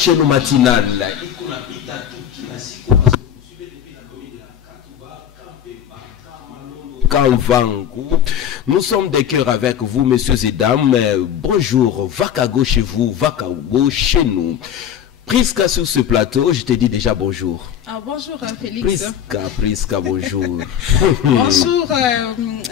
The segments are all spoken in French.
chez nous matinal. Nous sommes des cœurs avec vous, messieurs et dames. Bonjour, Vakago chez vous, Vakago chez nous. Priska sur ce plateau, je te dis déjà bonjour. Ah, bonjour Félix. Priska, bonjour. Bonjour,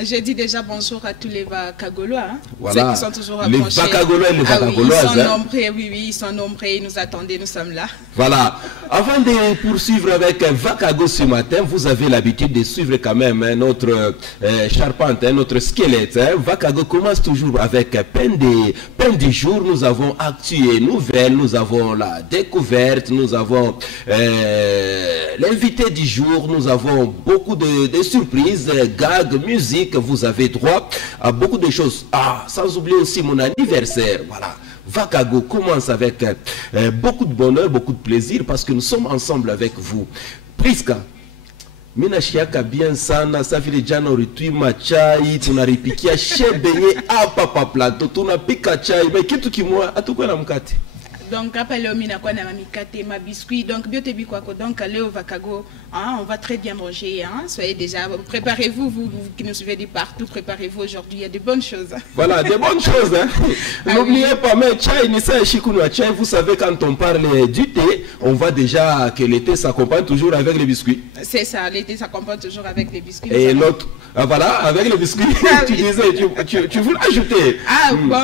j'ai dit déjà bonjour à tous les Vakagolois. Hein, voilà, ceux qui sont toujours les Vakagolois et les Vakagoloises. Ils sont nombreux, oui, ils sont nombreux, ils nous attendaient, nous sommes là. Voilà, avant de poursuivre avec Vakago ce matin, vous avez l'habitude de suivre quand même notre charpente, notre squelette. Vakago commence toujours avec peine du jour. Nous avons actu et nouvelles, nous avons la découverte, nous avons l'invité du jour, nous avons beaucoup de surprises, gags, musique, vous avez droit à beaucoup de choses. Ah, sans oublier aussi mon anniversaire, voilà. Vakago commence avec beaucoup de bonheur, beaucoup de plaisir parce que nous sommes ensemble avec vous. Priska, minashiaka bien sana, safiri jana uritwima chai, tunaripikia shebenye hapa plateau, tunapika chai, mais kitu kimwa atukwe na mkate. Donc après le mina quoi na mikate ma biscuit donc biotebi quoi donc Léo Vakago hein, on va très bien manger hein, soyez déjà préparez-vous vous qui nous suivez de partout, préparez-vous aujourd'hui, il y a de bonnes choses. Voilà, de bonnes choses hein. N'oubliez pas mais chai ni ça chikunu chai, vous savez quand on parle du thé, on voit déjà que l'été s'accompagne toujours avec les biscuits. C'est ça, l'été s'accompagne toujours avec les biscuits. Et l'autre voilà, avec les biscuits. Tu disais tu voulais ajouter. Ah bon.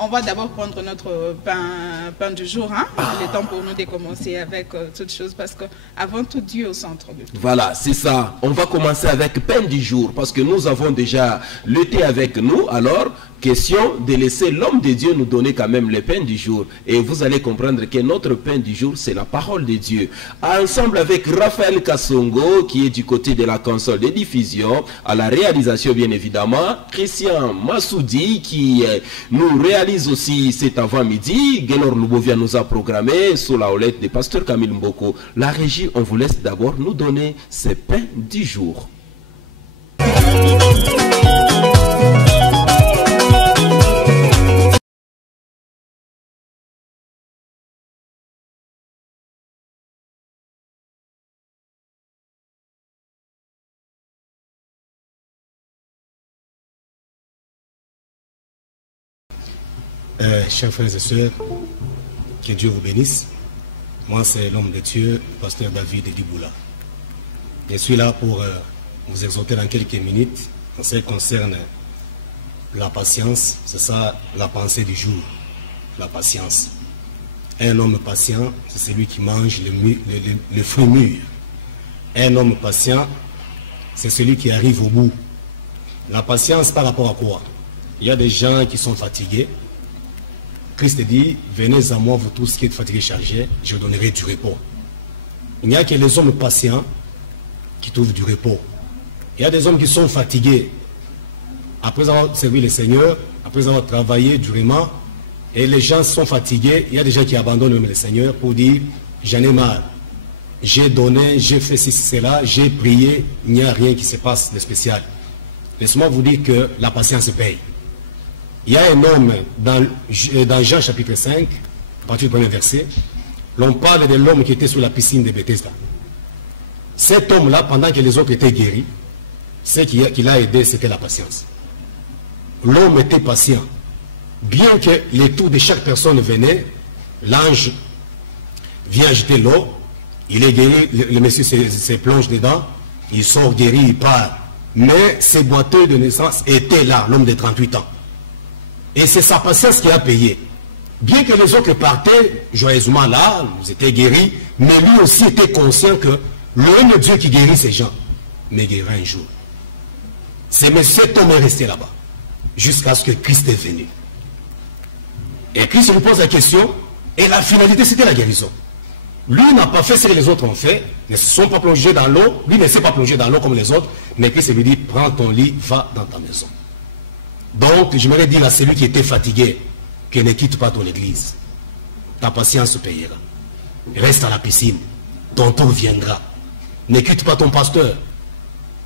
On va d'abord prendre notre pain du jour, hein? Il est temps pour nous de commencer avec toutes choses parce qu'avant tout, Dieu au centre de tout. Voilà, c'est ça. On va commencer avec pain du jour parce que nous avons déjà le thé avec nous. Alors, question de laisser l'homme de Dieu nous donner quand même le pain du jour. Et vous allez comprendre que notre pain du jour, c'est la parole de Dieu. Ensemble avec Raphaël Kassongo, qui est du côté de la console de diffusion, à la réalisation bien évidemment. Christian Massoudi, qui nous réalise aussi cet avant-midi. Guélor Lubovia nous a programmé sous la houlette de pasteur Camille Mboko. La régie, on vous laisse d'abord nous donner ce pain du jour. Chers frères et sœurs, que Dieu vous bénisse. Moi, c'est l'homme de Dieu, pasteur David Diboula. Je suis là pour vous exhorter dans quelques minutes en ce qui concerne la patience. C'est ça la pensée du jour, la patience. Un homme patient, c'est celui qui mange le fruit mûr. Un homme patient, c'est celui qui arrive au bout. La patience par rapport à quoi? Il y a des gens qui sont fatigués. Christ dit, venez à moi, vous tous qui êtes fatigués, chargés, je vous donnerai du repos. Il n'y a que les hommes patients qui trouvent du repos. Il y a des hommes qui sont fatigués. Après avoir servi le Seigneur, après avoir travaillé durement, et les gens sont fatigués, il y a des gens qui abandonnent le Seigneur pour dire, j'en ai marre. J'ai donné, j'ai fait ceci, cela, j'ai prié, il n'y a rien qui se passe de spécial. Laissez-moi vous dire que la patience paye. Il y a un homme dans Jean chapitre 5, à partir du premier verset, l'on parle de l'homme qui était sur la piscine de Bethesda. Cet homme-là, pendant que les autres étaient guéris, ce qui l'a aidé, c'était la patience. L'homme était patient. Bien que les tours de chaque personne venaient, l'ange vient jeter l'eau, il est guéri, le monsieur se plonge dedans, il sort guéri, il part. Mais ses boiteux de naissance étaient là, l'homme de 38 ans. Et c'est sa patience qui a payé. Bien que les autres partaient joyeusement là, ils étaient guéris, mais lui aussi était conscient que le même Dieu qui guérit ces gens me guérira un jour. Mais cet homme est resté là-bas, jusqu'à ce que Christ est venu. Et Christ lui pose la question, et la finalité c'était la guérison. Lui n'a pas fait ce que les autres ont fait, ne se sont pas plongés dans l'eau, lui ne s'est pas plongé dans l'eau comme les autres, mais Christ lui dit, prends ton lit, va dans ta maison. Donc, j'aimerais dire à celui qui était fatigué que ne quitte pas ton église. Ta patience payera. Reste à la piscine. Ton tour viendra. Ne quitte pas ton pasteur.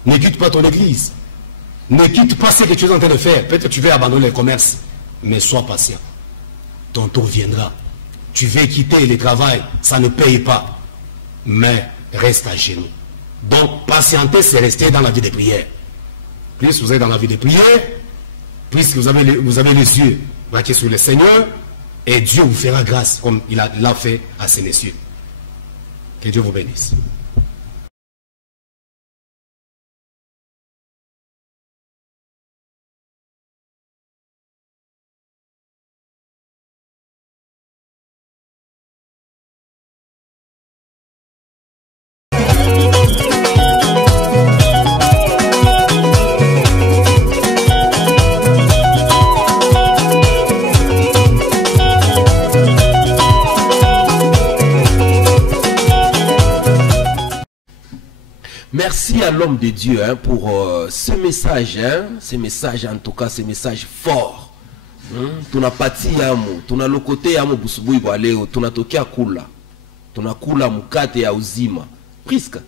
Ne quitte pas ton église. Ne quitte pas ce que tu es en train de faire. Peut-être que tu veux abandonner le commerce. Mais sois patient. Ton tour viendra. tu veux quitter le travail, ça ne paye pas. Mais reste à genoux. Donc, patienter, c'est rester dans la vie de prière. Plus vous êtes dans la vie de prière, puisque vous avez les yeux braqués sur le Seigneur, et Dieu vous fera grâce, comme il l'a fait à ces messieurs. Que Dieu vous bénisse. Merci à l'homme de Dieu pour ce message, en tout cas, ce message fort. Tunapati yamu, tunalokote yamu busubuhi wa leo, tunatokea kula. Tunakula mkate ya uzima. Priska.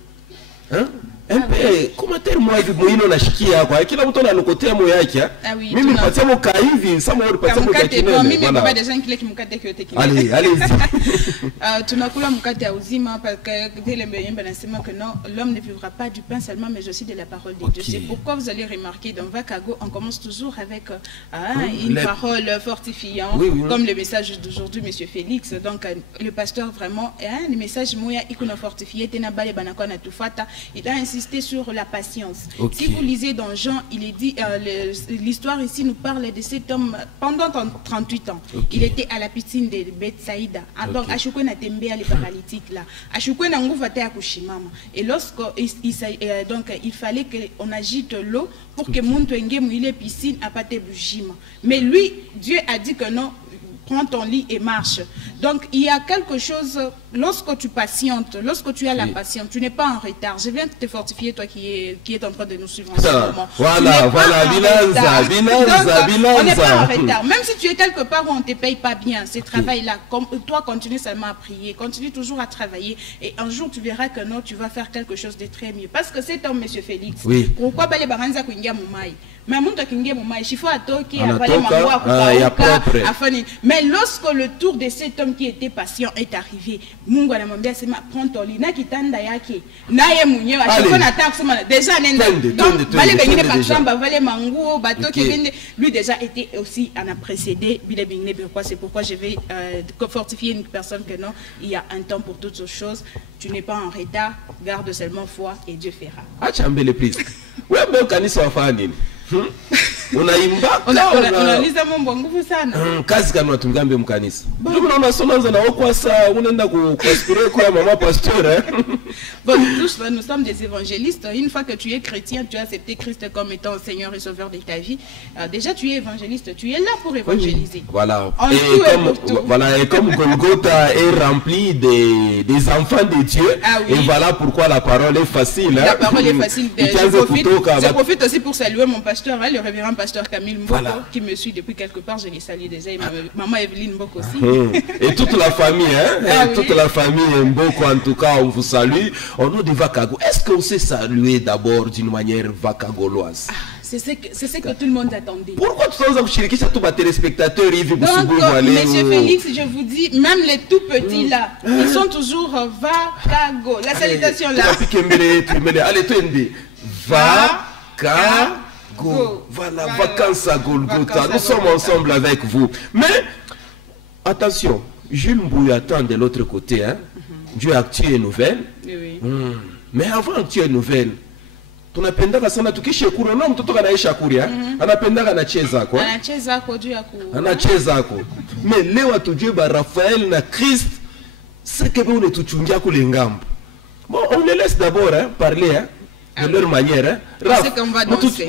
Commentaire moi hivi muino nashikia kwa kila mtu analokotea moyo yake. Mimi nipatia moka hivi, sama wewe nipatia moka kinene. Mimi baba deja kile kimkate kyote kile. Allez. Tunakula mkate ya uzima parce que dès le mbembe nasema que non, l'homme ne vivra pas du pain seulement mais aussi de la parole de Dieu. C'est pourquoi vous allez remarquer dans Vakago, on commence toujours avec une parole fortifiante comme le message d'aujourd'hui monsieur Félix. Donc le pasteur vraiment le message moya ikuna fortifié tena bale banako na tufata. Il a insisté sur la patience. Si vous lisez dans Jean, il est dit, l'histoire ici nous parle de cet homme pendant 38 ans. Il était à la piscine de Bethsaïda. Donc, Ashukwe na tembe les paralytiques là. Ashukwe na nguva te akushimama. Et lorsque donc il fallait qu'on agite l'eau pour que muntu enge muile piscine a pas te bujima. Mais lui, Dieu a dit que non. Prends ton lit et marche. Donc, il y a quelque chose, lorsque tu patientes, lorsque tu as la patience, tu n'es pas en retard. Je viens de te fortifier, toi qui est en train de nous suivre en ce moment. Voilà, on n'est pas en retard. Même si tu es quelque part où on ne te paye pas bien, ce travail-là, comme toi, continue seulement à prier, continue toujours à travailler. Et un jour, tu verras que non, tu vas faire quelque chose de très mieux. Parce que cet homme, monsieur Félix, pourquoi pas les baranza kuingia mumai? Mais mais lorsque le tour de cet homme qui était patient est arrivé, Mungu anamwambia sema prends ton lit na kitanda yake naye mwenyewe ashikona nataka kusema déjà nenda donc vale bengine bakamba vale manguo batoke bende lui déjà était aussi en a précédé bile bengine pourquoi c'est pourquoi je vais fortifier une personne que non il y a un temps pour toutes choses, tu n'es pas en retard, garde seulement foi et Dieu fera. Acha mbele please wewe kanisa wafanya nini? Unaliza mambo nguvu sana. Kazi kama tunatumia mkanisa. Ndio unaona sonanza na kwa saa unaenda kuaspirer kwa mama pasteur. Bon, tous nous sommes des évangélistes. Une fois que tu es chrétien, tu as accepté Christ comme étant Seigneur et Sauveur de ta vie. Déjà tu es évangéliste, tu es là pour évangéliser. Voilà. Et comme Golgotha est rempli des enfants de Dieu, et voilà pourquoi la parole est facile. La parole est facile. Je profite aussi pour saluer mon pasteur, le révérend pasteur Camille Mboko, qui me suit depuis quelque part, je l'ai salué déjà, et maman Evelyne Mboko aussi. Et toute la famille, toute la famille Mboko, en tout cas, on vous salue. Au nom de Vakago, est-ce qu'on s'est salué d'abord d'une manière vakagoloise? C'est ce que tout le monde attendait. Pourquoi tu as kushirikisha tous les téléspectateurs? Donc, monsieur Félix, je vous dis, même les tout petits là, ils sont toujours Vakago. La salutation là. Allez, toi, Vakago. Voilà, vacances à Golgotha. Nous sommes ensemble avec vous. Mais, attention, Jules Mbouya attend de l'autre côté. Dieu a tué une nouvelle. Mais avant de tuer une nouvelle, tunapendaka sana tukishekura na mtoto kanaisha kuria anapendaka anacheza kwa anacheza kwa mais leo tujue ba Raphaël na Christ c'est que on est tuchungia kule ngambo. Bon, on les laisse d'abord parler de leur manière. Raph,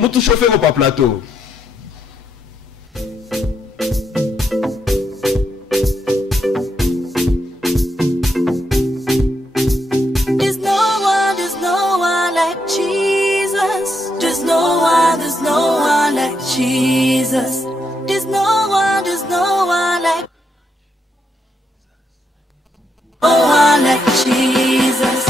mutu chauffer au plateau. Jesus, there's no one like Jesus.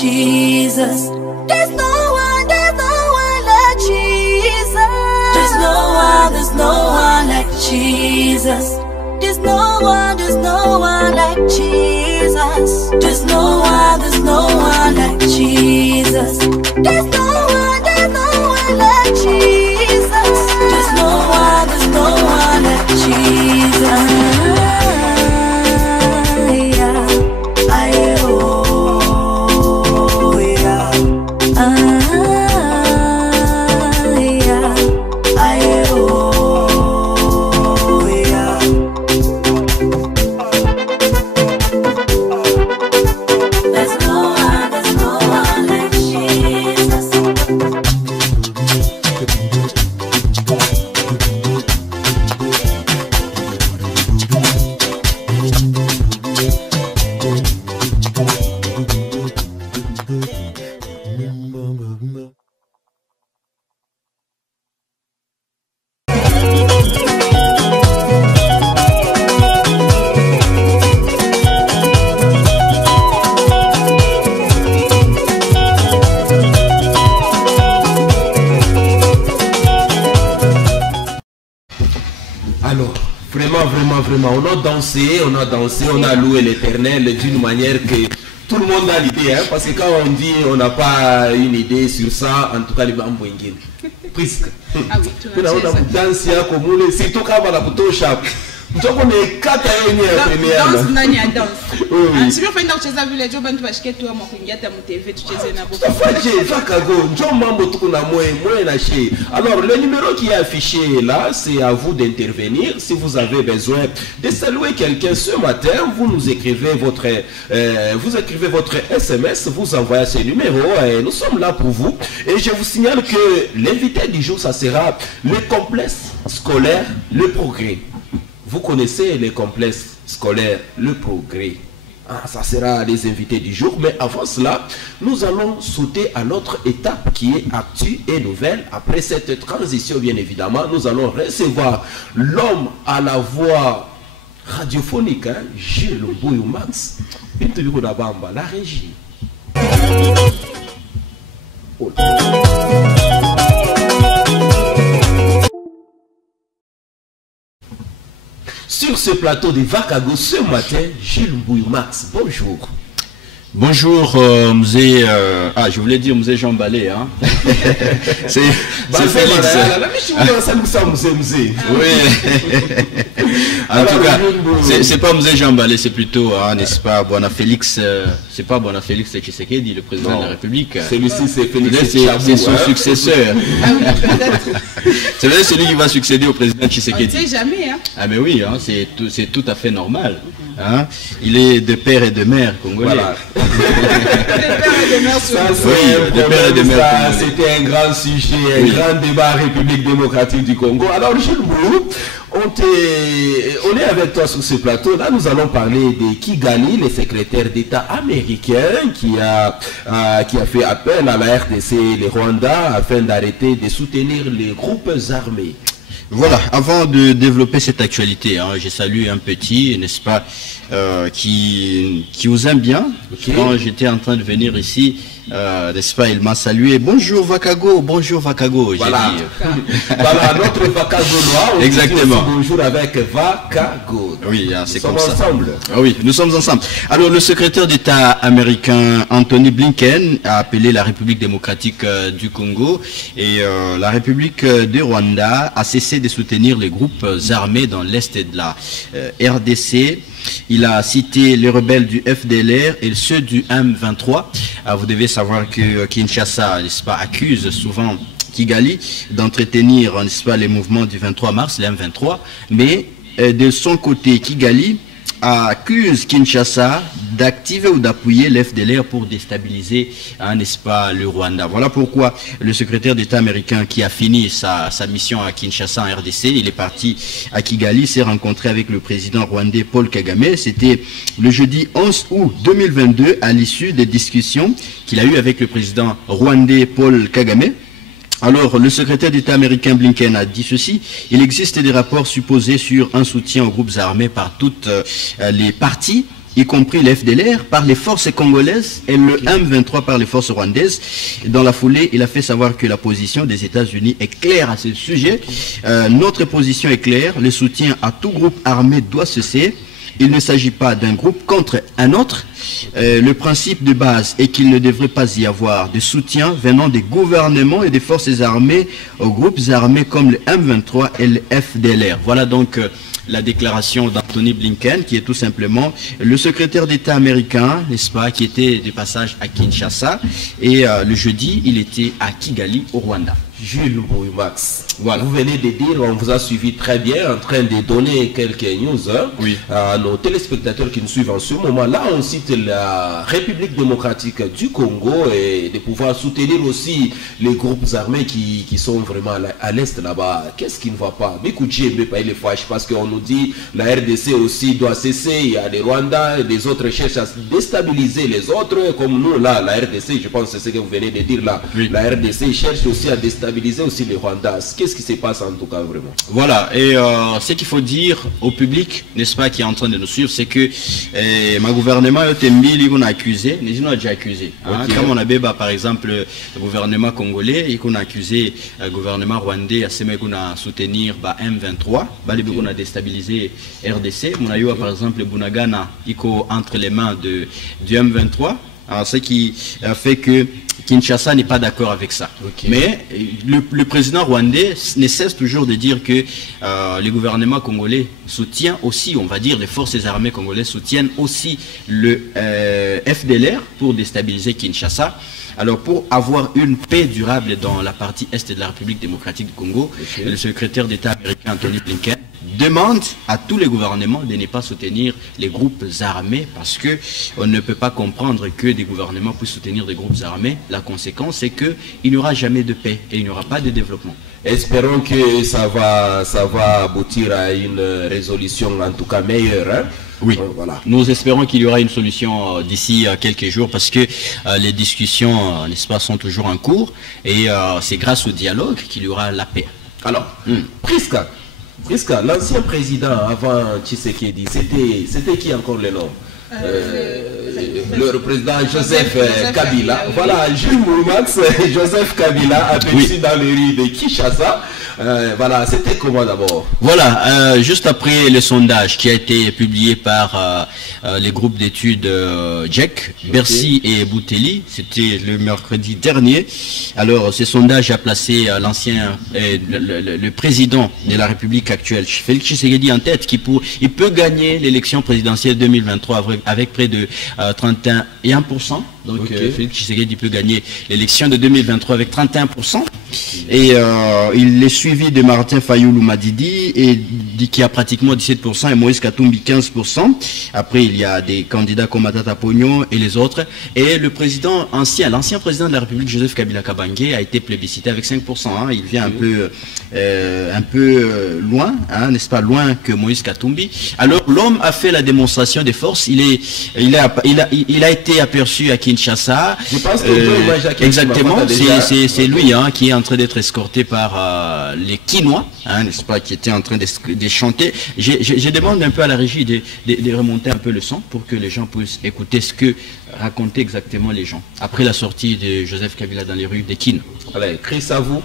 Jesus. There's no one like Jesus. There's no one like Jesus. There's no one like Jesus. There's no one like Jesus. There's no one like Jesus. There's no one like Jesus. On a dansé, on a loué l'Éternel d'une manière que tout le monde a l'idée, hein, parce que quand on dit on n'a pas une idée sur ça, en tout cas les bambouingines. Presque. Ah oui, tu on a dansé comme on est, surtout quand on a plutôt chapeau. Donc on est 4 danse nani ya danse. Oui. Si bien fait dans cheza vile job bantu bashike toi mokingia ta mutv tu cheze na bo. Faje Vakago, John Mambo tukuna moi na chez. Alors le numéro qui est affiché là, c'est à vous d'intervenir si vous avez besoin de saluer quelqu'un ce matin, vous nous écrivez votre SMS, vous envoyez ce numéro et nous sommes là pour vous et je vous signale que l'invité du jour ça sera le complexe scolaire Le Progrès. Vous connaissez les complexes scolaires Le Progrès. Ah, ça sera les invités du jour. Mais avant cela, nous allons sauter à notre étape qui est actu et nouvelle. Après cette transition, bien évidemment, nous allons recevoir l'homme à la voix radiophonique, hein, Gilles Mbouyou Max. La régie. Oh. Sur ce plateau de Vakago ce matin, Gilles Mbouyou Max, bonjour. Bonjour, Mzé. Je voulais dire Mzé Jean Ballet. Hein. C'est Félix. Oui. En tout cas, c'est pas Mzé Jean Ballet, c'est plutôt, n'est-ce pas, Bona Félix. C'est pas Bona Félix Tshisekedi, le président de la République. Celui-ci, c'est Félix. C'est son successeur. C'est vrai, celui qui va succéder au président Tshisekedi. On ne sait jamais. Hein. Ah, mais oui, hein, c'est tout à fait normal. Hein. Il est de père et de mère congolais. Voilà. C'était un grand sujet, un grand débat République démocratique du Congo. Alors Gilles Mbouyou, on est avec toi sur ce plateau. Là, nous allons parler de Kigali, le secrétaire d'État américain qui a fait appel à la RDC et le Rwanda afin d'arrêter de soutenir les groupes armés. Voilà, avant de développer cette actualité, hein, j'ai salué un petit, n'est-ce pas, qui vous aime bien. Okay. Quand j'étais en train de venir ici, n'est-ce pas, il m'a salué. Bonjour Vakago, bonjour Vakago. Voilà, voilà notre Vakago noir. Exactement. Bonjour avec Vakago. Oui, c'est comme ça. Nous sommes ensemble. Ah oui, nous sommes ensemble. Alors, le secrétaire d'État américain Anthony Blinken a appelé la République démocratique du Congo et la République du Rwanda a cessé de soutenir les groupes armés dans l'est de la RDC. Il a cité les rebelles du FDLR et ceux du M23. Vous devez savoir que Kinshasa, n'est-ce pas, accuse souvent Kigali d'entretenir, n'est-ce pas, les mouvements du 23 mars, le M23. Mais de son côté, Kigali accuse Kinshasa d'activer ou d'appuyer l'FDLR pour déstabiliser, n'est-ce pas, le Rwanda. Voilà pourquoi le secrétaire d'État américain qui a fini sa mission à Kinshasa en RDC, il est parti à Kigali, s'est rencontré avec le président rwandais Paul Kagame. C'était le jeudi 11 août 2022 à l'issue des discussions qu'il a eues avec le président rwandais Paul Kagame. Alors, le secrétaire d'État américain Blinken a dit ceci: il existe des rapports supposés sur un soutien aux groupes armés par toutes les parties y compris le FDLR, par les forces congolaises et le M23 par les forces rwandaises. Dans la foulée, il a fait savoir que la position des États-Unis est claire à ce sujet. Notre position est claire, le soutien à tout groupe armé doit cesser. Il ne s'agit pas d'un groupe contre un autre. Le principe de base est qu'il ne devrait pas y avoir de soutien venant des gouvernements et des forces armées aux groupes armés comme le M23 et le FDLR. Voilà donc la déclaration d'Anthony Blinken, qui est tout simplement le secrétaire d'État américain, n'est-ce pas, qui était de passage à Kinshasa. Et le jeudi, il était à Kigali, au Rwanda. Jules Max, voilà. Vous venez de dire, on vous a suivi très bien en train de donner quelques news à nos téléspectateurs qui nous suivent en ce moment-là. On cite la République démocratique du Congo et de pouvoir soutenir aussi les groupes armés qui sont vraiment à l'est là-bas. Qu'est-ce qui ne va pas? Il est fâche parce qu'on nous dit la RDC aussi doit cesser. Il y a des Rwandais, des autres cherchent à déstabiliser les autres. Comme nous, là, la RDC, je pense que c'est ce que vous venez de dire là. La RDC cherche aussi à déstabiliser aussi les Rwandais. Qu'est-ce qui se passe en tout cas vraiment? Voilà, et ce qu'il faut dire au public, n'est-ce pas, qui est en train de nous suivre, c'est que ma gouvernement a accusé, nous avons déjà accusé. Comme on a béba, par exemple, le gouvernement congolais, il a accusé le gouvernement rwandais à soutenir M23, on a déstabilisé RDC, on a eu par exemple Bunagana entre les mains du M23. Alors, ce qui fait que Kinshasa n'est pas d'accord avec ça. Mais le président rwandais ne cesse toujours de dire que le gouvernement congolais soutient aussi, on va dire, les forces armées congolaises soutiennent aussi le FDLR pour déstabiliser Kinshasa. Alors, pour avoir une paix durable dans la partie est de la République démocratique du Congo, le secrétaire d'État américain Anthony Blinken demande à tous les gouvernements de ne pas soutenir les groupes armés parce que on ne peut pas comprendre que des gouvernements puissent soutenir des groupes armés. La conséquence, c'est qu'il n'y aura jamais de paix et il n'y aura pas de développement. Espérons que ça va aboutir à une résolution en tout cas meilleure. Hein? Oui, voilà. Nous espérons qu'il y aura une solution d'ici quelques jours parce que les discussions, n'est-ce pas, sont toujours en cours et c'est grâce au dialogue qu'il y aura la paix. Alors, Priska, l'ancien président avant Tshisekedi, c'était qui encore le nom? Le président Joseph Kabila. Voilà, Jules Max, Joseph Kabila aperçu dans les rues de Kinshasa. Voilà, c'était comment d'abord? Voilà, juste après le sondage qui a été publié par les groupes d'études JEC, Bercy et Bouteli, c'était le mercredi dernier. Alors, ce sondage a placé l'ancien, le président de la République actuelle, Félix Tshisekedi, en tête, il peut gagner l'élection présidentielle 2023 avec près de 31%. Donc, Félix Tshisekedi peut gagner l'élection de 2023 avec 31%. Et il est suivi de Martin Fayoulou Madidi qui a pratiquement 17% et Moïse Katumbi 15%. Après, il y a des candidats comme Matata Pognon et les autres. Et le président l'ancien président de la République, Joseph Kabila Kabange, a été plébiscité avec 5%. Hein. Il vient un peu loin, hein, n'est-ce pas, loin que Moïse Katumbi. Alors, l'homme a fait la démonstration des forces. Il a été aperçu à Kinshasa. Je pense que exactement, c'est lui qui est en train d'être escorté par les Kinois, hein, n'est-ce pas, qui étaient en train de chanter. Je demande un peu à la régie de remonter un peu le son pour que les gens puissent écouter ce que racontaient exactement les gens après la sortie de Joseph Kabila dans les rues de Kin. Allez, Chris, à vous.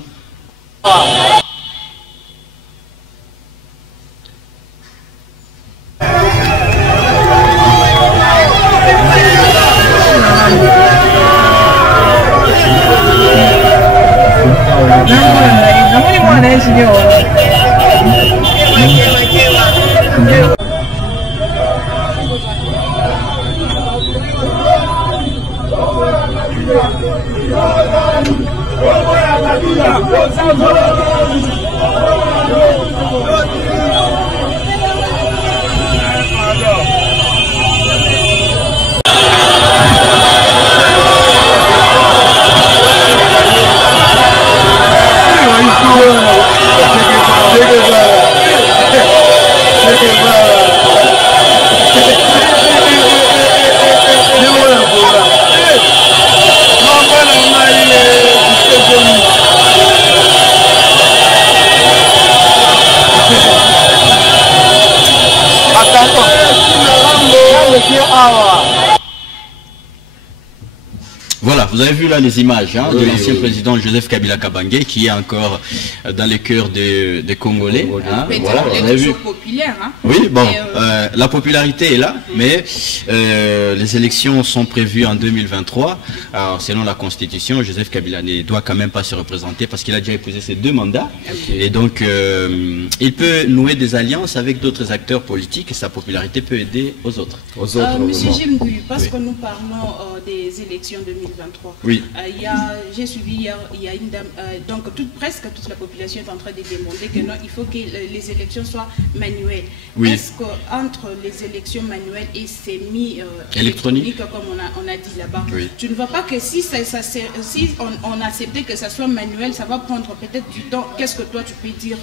vous avez vu là les images hein, de Oui, l'ancien oui. président Joseph Kabila Kabange qui est encore dans les cœurs des Congolais. Hein, Mais voilà, il vous est avez vu. toujours populaire. Hein. Oui, bon, Et, la popularité est là, mais les élections sont prévues en 2023. Alors, selon la Constitution, Joseph Kabila ne doit quand même pas se représenter parce qu'il a déjà épousé ses 2 mandats. Et donc, il peut nouer des alliances avec d'autres acteurs politiques et sa popularité peut aider aux autres. Monsieur vraiment. Gilles Ngouille, parce Oui. que nous parlons des élections 2023, Oui. J'ai suivi hier, il y a une dame, donc presque toute la population est en train de demander que non, il faut que les élections soient manuelles. Oui. Est-ce qu'entre les élections manuelles et Électronique. comme on a dit là-bas, Oui. tu ne vois pas que si on acceptait que ça soit manuel, ça va prendre peut-être du temps. Qu'est-ce que toi tu peux dire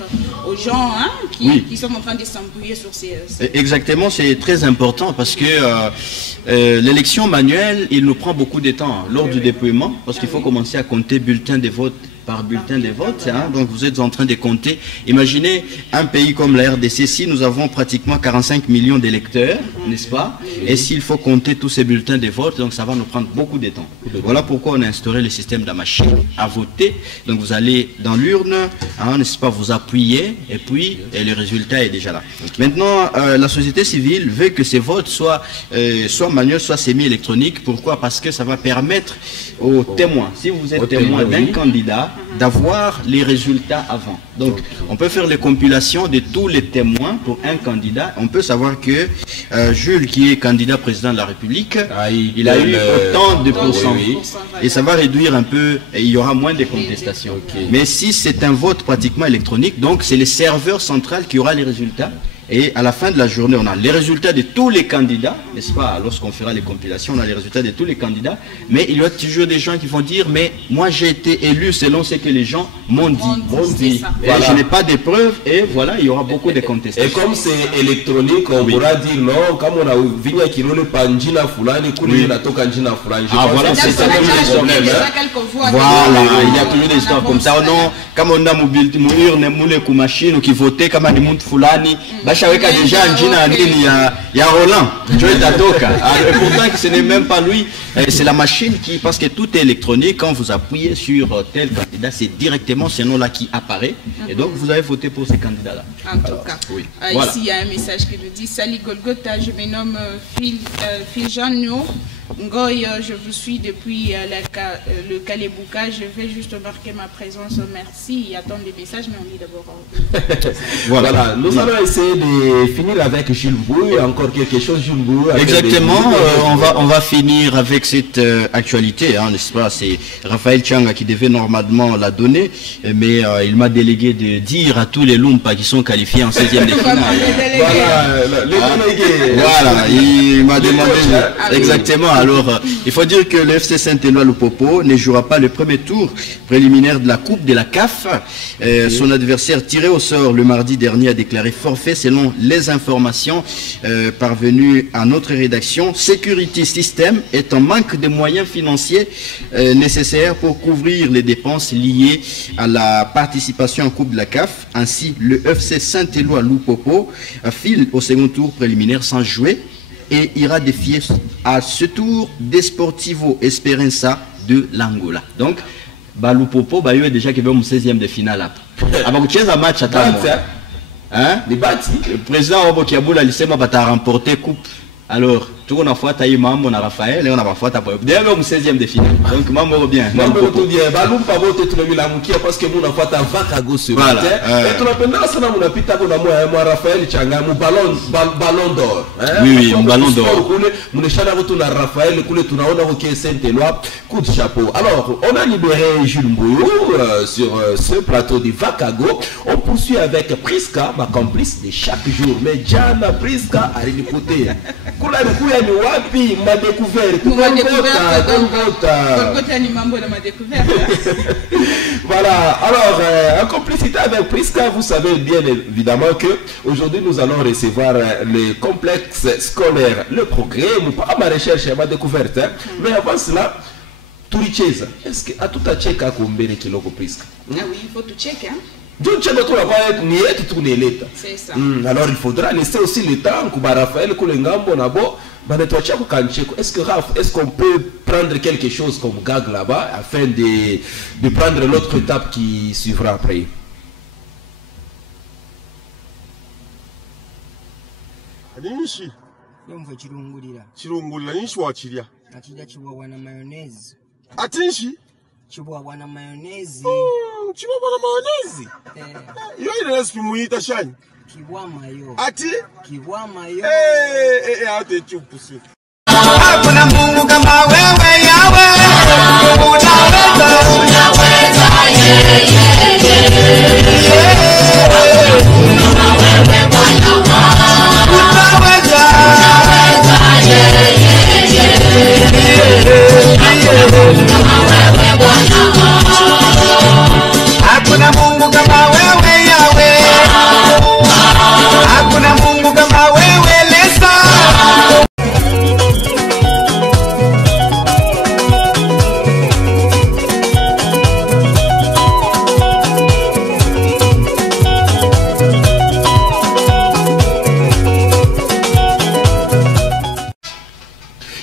aux gens hein, Oui. qui sont en train de s'embrouiller sur ces... Exactement, c'est très important parce que l'élection manuelle, il nous prend beaucoup de temps lors du dépouillement parce qu'il faut commencer à compter bulletins de vote par bulletin de vote. Hein, donc vous êtes en train de compter. Imaginez un pays comme la RDC, si nous avons pratiquement 45 millions d'électeurs, n'est-ce pas? Et s'il faut compter tous ces bulletins de vote, donc ça va nous prendre beaucoup de temps. Voilà pourquoi on a instauré le système de la machine à voter. Donc vous allez dans l'urne, hein, n'est-ce pas, vous appuyez et puis le résultat est déjà là. Maintenant, la société civile veut que ces votes soient soit manuels, soit semi-électroniques. Pourquoi? Parce que ça va permettre aux témoins, si vous êtes témoin d'un candidat, d'avoir les résultats avant. Donc, on peut faire les compilations de tous les témoins pour un candidat. On peut savoir que Jules, qui est candidat président de la République, il a eu autant de pourcents. Et ça va réduire un peu, et il y aura moins de contestations. Mais si c'est un vote pratiquement électronique, donc c'est le serveur central qui aura les résultats. Et à la fin de la journée, on a les résultats de tous les candidats, n'est-ce pas? Lorsqu'on fera les compilations, on a les résultats de tous les candidats. Mais il y a toujours des gens qui vont dire, mais moi j'ai été élu selon ce que les gens m'ont dit. Et Voilà. je n'ai pas de preuves et voilà, il y aura beaucoup de contestations. Et comme c'est électronique, on pourra dire non, comme on a vigné qui le panjina fulani, kuli na toka njina fulani. Je pense voilà, que c'est ça ça le le problème. Voilà, il y a toujours des histoires comme ça. Non, comme on a mourir ku machine qui votait comme ni muntu fulani, bashaweka déjà njina nini ya Roland. Tu es tatoka. Et pourtant ce n'est même pas lui, c'est la machine qui, parce que tout est électronique, quand vous appuyez sur tel candidat, c'est directement ce nom là qui apparaît et donc vous avez voté pour ces candidats là. En tout cas, oui. Voilà. Ici il y a un message qui nous dit: Salut Golgotha, je me nomme Phil Jeannot Ngoy, je vous suis depuis le Kalebouka. Je vais juste marquer ma présence. Merci. Il y a tant de messages, mais on lit d'abord. Voilà, nous allons essayer de finir avec Jules Ngouille. Encore quelque chose, Jules Ngouille. Exactement, on va finir avec cette actualité, hein, n'est-ce pas? C'est Raphaël Tchanga qui devait normalement la donner, mais il m'a délégué de dire à tous les Lumpa qui sont qualifiés en 16e de finale. Voilà, les délégués. Voilà, il m'a demandé. Exactement, alors il faut dire que le FC Saint-Éloi Lupopo ne jouera pas le premier tour préliminaire de la Coupe de la CAF. Son adversaire tiré au sort le mardi dernier a déclaré forfait selon les informations parvenues à notre rédaction. Security System est en manque de moyens financiers nécessaires pour couvrir les dépenses liées à la participation en Coupe de la CAF. Ainsi, le FC Saint-Éloi Lupopo file au second tour préliminaire sans jouer et ira défier à ce tour Desportivo Esperança de l'Angola. Donc, Lupopo est déjà qui va au 16e de finale. Avant que tu aies un match à ta hein? Le président Robo Kiaboula Lissema va remporter coupe. Alors, tout on a fait tailler Mambo na Raphaël et on a pas fait tailler. D'ailleurs, au 16e de finale. Donc, Mambo bien. Mambo tout bien. Balum pas voter tout le la mukia parce que mon a fait vaca go ce matin. Et tout le monde ça na mon pita ko na moi Raphaël Tchanga mon ballon d'or. Oui, un ballon d'or. Mon chana ko na Raphaël kule tunaona ko Saint-Éloi, coup de chapeau. Alors, on a libéré Jules Ngouille sur ce plateau de Vakago. On poursuit avec Priska, ma complice de chaque jour. Mais Jana Priska a récolté. Kula nikuya ni wapi ma découverte Voilà, alors en complicité avec Priska, vous savez bien évidemment que aujourd'hui nous allons recevoir le complexe scolaire Le Progrès, à ma recherche et à ma découverte, hein. Mais avant cela, Touricheza, est-ce que à tout à check à combien de kilos Priska? Ah oui, il faut tout checker, hein. C'est ça. Alors il faudra laisser aussi le temps que Raphaël Koulengambo Nabo Est-ce qu'on peut prendre quelque chose comme gag là-bas afin de prendre l'autre étape qui suivra après? Ninishi Yomva chirungulira. chirungulira nishi wachirya Achija chibwabwa na mayonnaise. atinshi Chibwabwa na mayonnaise. chibwabwa na mayonnaise iyo ile recipe muita shani Kibwama yo. ati Kibwama yo. ate chupusu. Hakuna Mungu kama wewe Yawe, unaweza hakuna Mungu kama wewe Yawe, hakuna Mungu kama wewe Lesa.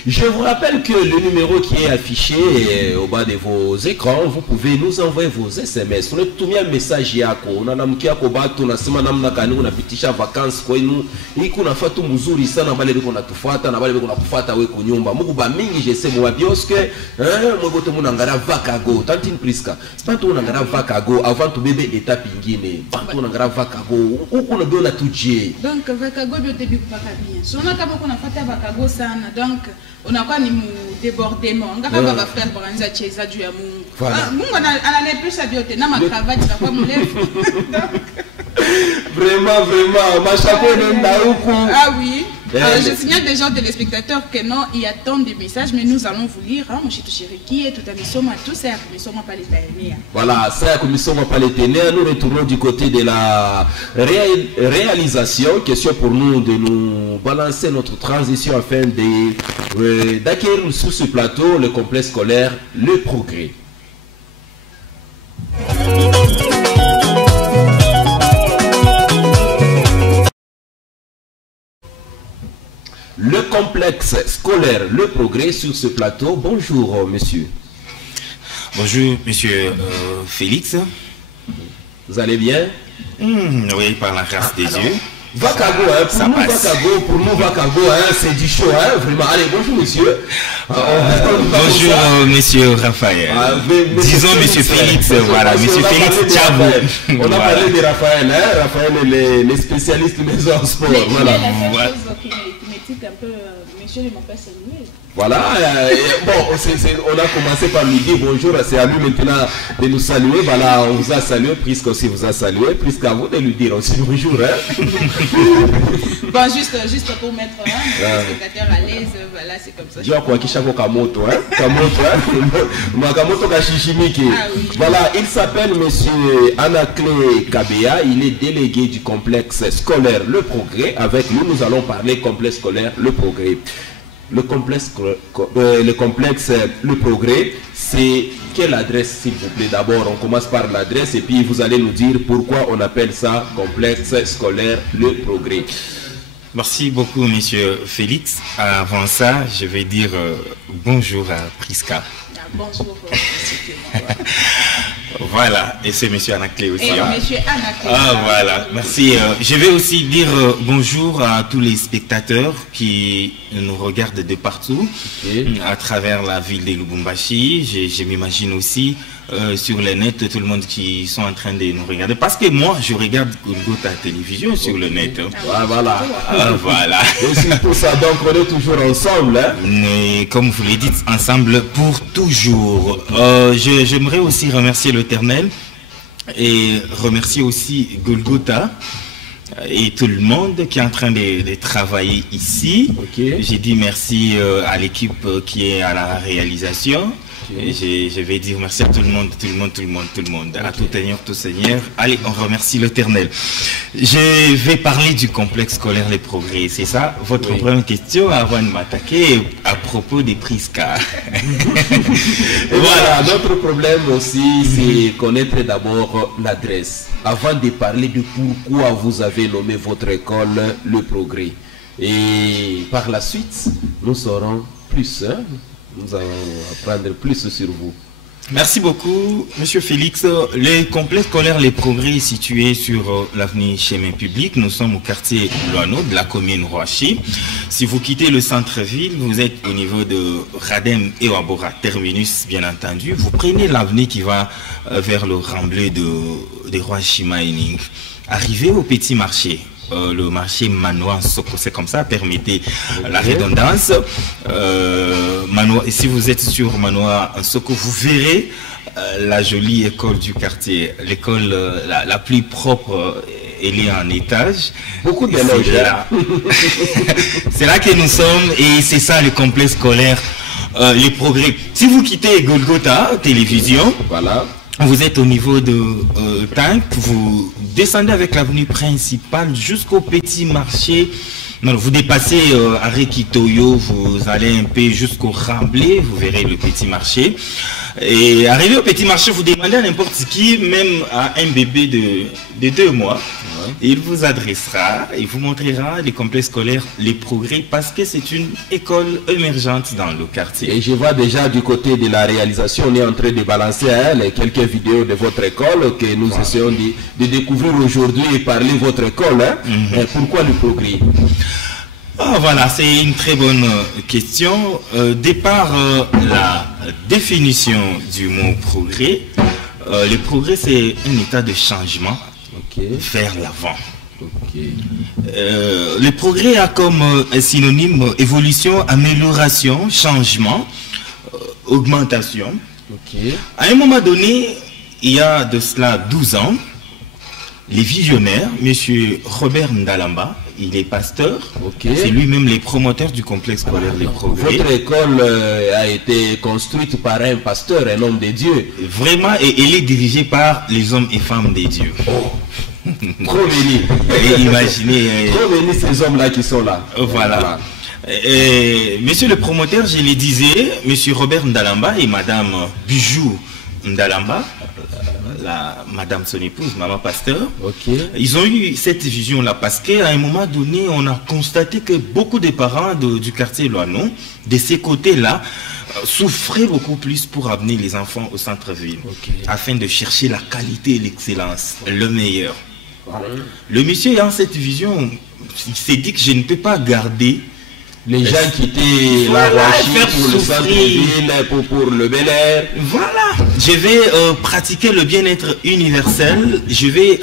Je vous rappelle que le numéro qui est affiché au bas de vos écrans, vous pouvez nous envoyer vos SMS. Unatumia message yako, unanamkia kwa batu unasema namna gani unapitisha vacances kwenu. Hiki unafatu mzuri sana bale biko natufuata na bale biko nakufuata wewe kwa nyumba. Mungu ba mingi je sais moi bioske, mungu to munangara vakago, tantine priska. Pantu unangara vakago avant to bebe étape ingine. Pantu unangara vakago, uko na biona tujie. Donc vakago biote biko paka bien. Sona kama kuna fata vakago sana. Donc on a pas ni débordement. On a pas va faire branza cheza du ya Mungu. Mungu ana plus à biote na ma cravate na kwa mlève. Vraiment, ma chapeau est dans. Ah oui. Je signale déjà aux téléspectateurs que non, il y a tant de messages, mais nous allons vous lire. Mon chito Chiriki et tout à misoma, tout ça, misoma pas les. Voilà, ça, misoma pas les. Nous retournons du côté de la réalisation. Question pour nous de nous balancer notre transition afin d'acquérir sur ce plateau le complexe scolaire Le Progrès. Le complexe scolaire Le Progrès sur ce plateau. Bonjour, monsieur. Bonjour, monsieur Félix. Vous allez bien? Oui, par la grâce des yeux. Vakago, pour nous, Vakago, c'est du show, vraiment. Allez, bonjour, monsieur. Bonjour, monsieur Raphaël. Disons, monsieur Félix, voilà, monsieur Félix Tchabou. On a parlé de Raphaël, Raphaël est les spécialistes des en sport. Voilà. Un peu, monsieur ne m'a pas salué. Voilà, bon, on a commencé par lui dire bonjour, c'est à lui maintenant de nous saluer. Voilà, on vous a salué, Prisca aussi vous a salué, Prisca à vous de lui dire aussi bonjour. Bon, juste pour mettre les spectateurs à l'aise, voilà, c'est comme ça. Je crois qu'il y a Kamoto, Kamoto Kashishimiki. Voilà, il s'appelle monsieur Anaclé Kabea, il est délégué du complexe scolaire Le Progrès. Avec nous, nous allons parler complexe scolaire Le Progrès. Le complexe Le Progrès, c'est quelle adresse s'il vous plaît? D'abord, on commence par l'adresse et puis vous allez nous dire pourquoi on appelle ça complexe scolaire Le Progrès. Merci beaucoup, monsieur Félix. Avant ça, je vais dire bonjour à Prisca. Bonjour. Voilà, et c'est monsieur Anaclé aussi. Monsieur Anaclé. Ah voilà, merci. Je vais aussi dire bonjour à tous les spectateurs qui nous regardent de partout, à travers la ville de Lubumbashi. Je m'imagine aussi sur le net, tout le monde qui sont en train de nous regarder. Parce que moi, je regarde Golgotha Télévision sur le net. Voilà. Voilà. Et c'est pour ça, donc on est toujours ensemble. Mais comme vous le dites, ensemble pour toujours. J'aimerais aussi remercier l'Éternel et remercier aussi Golgotha et tout le monde qui est en train de travailler ici. J'ai dit merci à l'équipe qui est à la réalisation. Et je vais dire merci à tout le monde, à tout Seigneur. Allez, on remercie l'Éternel. Je vais parler du complexe scolaire Les Progrès. C'est ça votre première question avant de m'attaquer à propos des Prisca. Voilà, notre problème aussi, c'est connaître d'abord l'adresse. Avant de parler de pourquoi vous avez nommé votre école Le Progrès. Et par la suite, nous saurons plus, hein? Nous allons apprendre plus sur vous. Merci beaucoup, Monsieur Félix. Le complexe scolaire Les Progrès est situé sur l'avenue Chemin Public. Nous sommes au quartier Loano de la commune Roachi. Si vous quittez le centre-ville, vous êtes au niveau de Radem et Wabora, terminus bien entendu. Vous prenez l'avenue qui va vers le remblai de Roachi Mining. Arrivez au petit marché. Le marché Manoa Soko, c'est comme ça, permettez la redondance. Si vous êtes sur Manoa Soko, vous verrez la jolie école du quartier, l'école la plus propre. Elle est en étage. Beaucoup d'éloges là. C'est là que nous sommes et c'est ça le complexe scolaire Les Progrès. Si vous quittez Golgotha télévision, voilà. Vous êtes au niveau de Tank, vous descendez avec l'avenue principale jusqu'au petit marché. Non, vous dépassez Arrêt Kitoyo, vous allez un peu jusqu'au Remblai, vous verrez le petit marché. Et arrivé au petit marché, vous demandez à n'importe qui, même à un bébé de 2 mois, il vous adressera, il vous montrera les complexes scolaires, les progrès, parce que c'est une école émergente dans le quartier. Et je vois déjà du côté de la réalisation, on est en train de balancer les quelques vidéos de votre école que nous essayons de découvrir aujourd'hui et parler de votre école. Hein. Pourquoi le progrès? Voilà, c'est une très bonne question. Départ la définition du mot progrès. Le progrès, c'est un état de changement vers l'avant. Le progrès a comme synonyme évolution, amélioration, changement, augmentation. À un moment donné, il y a de cela 12 ans, les visionnaires, M. Robert Ndalamba, il est pasteur, c'est lui-même les promoteurs du complexe scolaire Les Progrès. Votre école a été construite par un pasteur, un homme de Dieu. Vraiment, et elle est dirigée par les hommes et femmes de Dieu. Trop béni. Imaginez. Trop béni ces hommes-là qui sont là. Voilà. Monsieur le promoteur, je le disais, Monsieur Robert Ndalamba et Madame Bijou Ndalamba, Madame son épouse, Maman Pasteur, ils ont eu cette vision-là parce qu'à un moment donné, on a constaté que beaucoup de parents du quartier Loano, de ces côtés-là, souffraient beaucoup plus pour amener les enfants au centre-ville, afin de chercher la qualité et l'excellence, le meilleur. Le monsieur ayant cette vision, il s'est dit que je ne peux pas garder les gens qui étaient la Roachi pour le centre-ville, pour le Bel Air. Voilà. Je vais pratiquer le bien-être universel. Je vais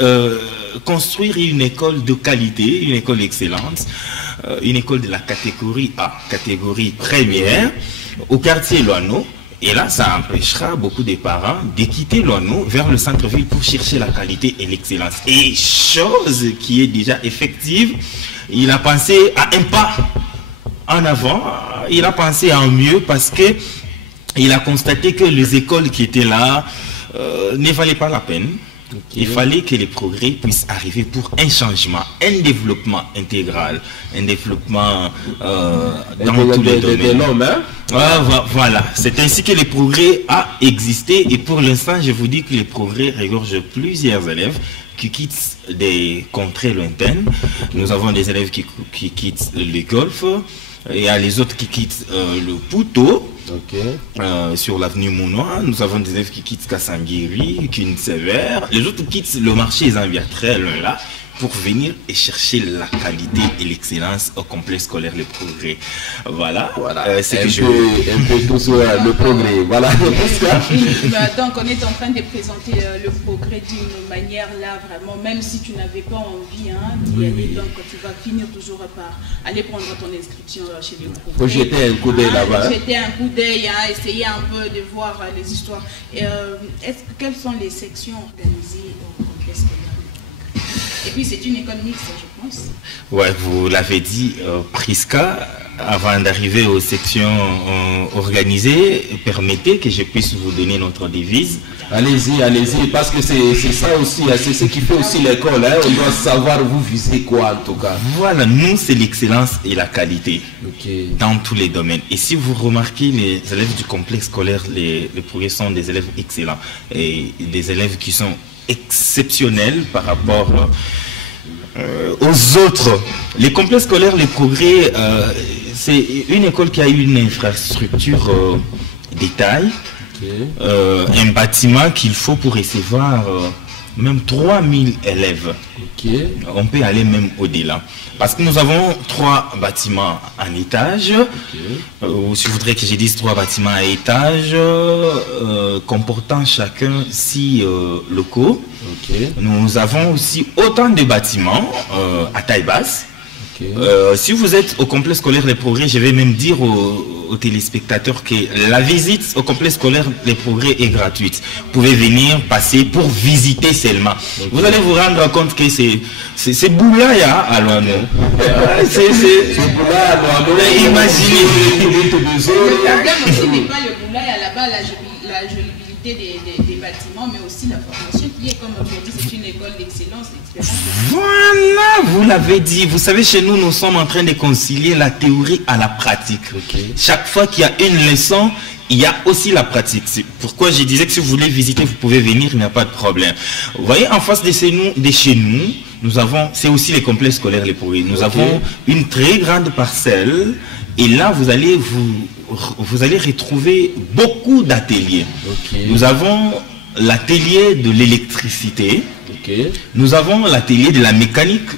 construire une école de qualité, une école excellente, une école de la catégorie A, catégorie première, au quartier Loano. Et là, ça empêchera beaucoup de parents de quitter Loano vers le centre-ville pour chercher la qualité et l'excellence. Et chose qui est déjà effective, il a pensé à un pas en avant, il a pensé à mieux parce que il a constaté que les écoles qui étaient là ne valaient pas la peine. Il fallait que les progrès puissent arriver pour un changement, un développement intégral, un développement dans tous les domaines. Voilà, c'est ainsi que les progrès a existé et pour l'instant, je vous dis que les progrès regorgent plusieurs élèves qui quittent des contrées lointaines. Nous avons des élèves qui quittent le golf. Il y a les autres qui quittent le Pouto, sur l'avenue Mounois. Nous avons des élèves qui quittent Kassangiri, Sévère. Les autres quittent le marché Zambia très loin là pour venir et chercher la qualité et l'excellence au complexe scolaire Les Progrès. Voilà. C'est un peu tout sur le progrès. Voilà. Donc on est en train de présenter le progrès d'une manière là vraiment, même si tu n'avais pas envie d'y aller, donc tu vas finir toujours par aller prendre ton inscription chez le progrès. Faut jeter un coup d'œil là-bas. Jeter un coup d'œil, essayer un peu de voir les histoires. Quelles sont les sections organisées au complexe scolaire? Et puis c'est une école mixte, je pense. Ouais, vous l'avez dit, Prisca, avant d'arriver aux sections organisées, permettez que je puisse vous donner notre devise. Allez-y, allez-y, parce que c'est ça aussi, c'est ce qui fait aussi l'école. On doit savoir vous visez quoi en tout cas. Voilà, nous c'est l'excellence et la qualité dans tous les domaines. Et si vous remarquez, les élèves du complexe scolaire, les progrès sont des élèves excellents et des élèves qui sont exceptionnels par rapport aux autres les complexes scolaires, les progrès, c'est une école qui a eu une infrastructure détail, un bâtiment qu'il faut pour recevoir même 3000 élèves. On peut aller même au-delà. Parce que nous avons 3 bâtiments en étage, ou si vous voudrez que je dise 3 bâtiments à étage, comportant chacun 6 locaux. Nous avons aussi autant de bâtiments à taille basse. Si vous êtes au complexe scolaire Les Progrès, je vais même dire aux téléspectateurs que la visite au complexe scolaire Les Progrès est gratuite. Vous pouvez venir passer pour visiter seulement. Vous allez vous rendre compte que c'est Boulaya à Luano. C'est Boulaya à Luano. Imaginez. Ce n'est pas le Boulaya là-bas, la jolibilité des bâtiments, mais aussi la formation qui est, comme aujourd'hui, c'est une école d'excellence, d'expérience. Voilà, vous l'avez dit. Vous savez, chez nous, nous sommes en train de concilier la théorie à la pratique. Chaque fois qu'il y a une leçon, il y a aussi la pratique. C'est pourquoi je disais que si vous voulez visiter, vous pouvez venir, il n'y a pas de problème. Vous voyez, en face de chez nous, nous avons, c'est aussi les complexes scolaires Les Progrès. Nous avons une très grande parcelle. Et là, vous allez retrouver beaucoup d'ateliers. Nous avons l'atelier de l'électricité. Nous avons l'atelier de la mécanique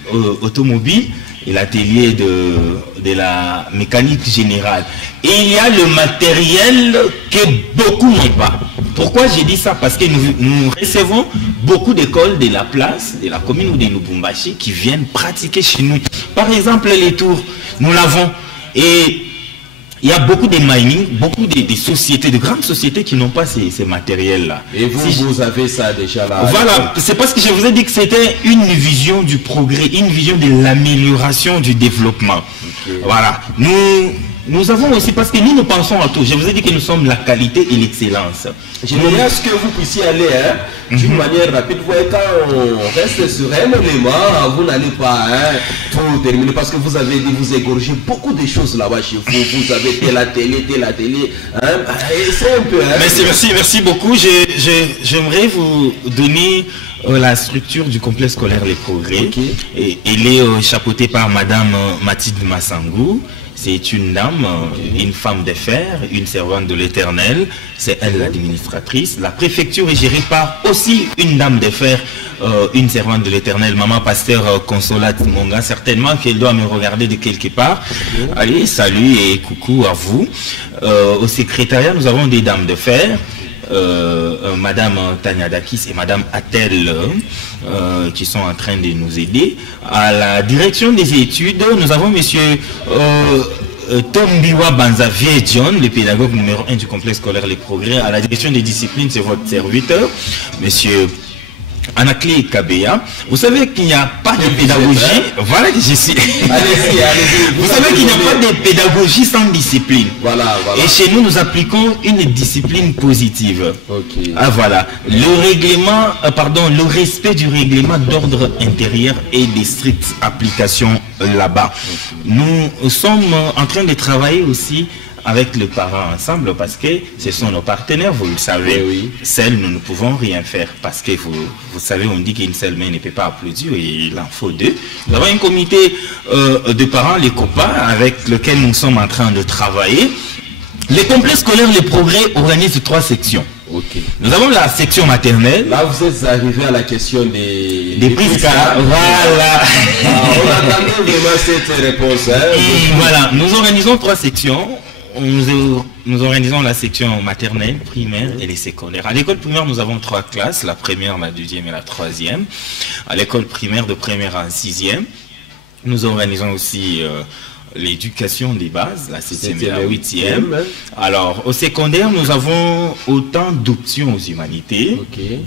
automobile et l'atelier de la mécanique générale. Et il y a le matériel que beaucoup n'ont pas. Pourquoi j'ai dit ça? Parce que nous recevons beaucoup d'écoles de la place, de la commune ou de Lubumbashi qui viennent pratiquer chez nous. Par exemple, les tours, nous l'avons. Et il y a beaucoup de mining, beaucoup de sociétés, de grandes sociétés qui n'ont pas ces matériels-là. Et vous avez ça déjà là? Voilà, c'est parce que je vous ai dit que c'était une vision du progrès, une vision de l'amélioration du développement. Voilà, nous avons aussi, parce que nous pensons à tout. Je vous ai dit que nous sommes la qualité et l'excellence. J'aimerais à ce que vous puissiez aller d'une manière rapide. Vous voyez, quand on reste sur un élément, vous n'allez pas tout terminer parce que vous avez dit, vous égorgez beaucoup de choses là-bas chez vous. Vous avez tel atelier. C'est un peu... Merci beaucoup. J'aimerais vous donner la structure du complexe scolaire Les Progrès. Et elle est chapeautée par Madame Mathilde Massangou. C'est une dame, une femme d'affaires, une servante de l'Éternel. C'est elle l'administratrice. La préfecture est gérée par aussi une dame d'affaires, une servante de l'Éternel, Maman Pasteur Consolate Monga. Certainement qu'elle doit me regarder de quelque part. Allez, salut et coucou à vous. Au secrétariat, nous avons des dames d'affaires. Madame Tania Dakis et Madame Atel qui sont en train de nous aider. À la direction des études, nous avons Monsieur Tombiwa Banzavier John, le pédagogue numéro 1 du complexe scolaire Les Progrès. À la direction des disciplines, c'est votre serviteur, Monsieur Anaclé Kabeya. Vous savez qu'il n'y a pas de pédagogie. Voilà que je suis. Allez-y. Vous savez qu'il n'y a pas de pédagogie sans discipline. Voilà. Et chez nous, nous appliquons une discipline positive. Ah voilà. Le respect du règlement d'ordre intérieur et des strictes applications là-bas. Nous sommes en train de travailler aussi avec les parents ensemble parce que ce sont nos partenaires, vous le savez. Seuls, nous ne pouvons rien faire parce que vous savez, on dit qu'une seule main ne peut pas applaudir et il en faut deux. Nous avons un comité de parents, les copains, avec lequel nous sommes en train de travailler. Les complexes scolaires Les Progrès organisent 3 sections. Nous avons la section maternelle. Là, vous êtes arrivé à la question des prises. Voilà. On attendait vraiment cette réponse. Voilà, nous organisons 3 sections. Nous organisons la section maternelle, primaire et les secondaires. À l'école primaire, nous avons 3 classes, la première, la deuxième et la troisième. À l'école primaire, de première à 6e, nous organisons aussi l'éducation des bases, la 7e et la 8e. Alors, au secondaire, nous avons autant d'options aux humanités.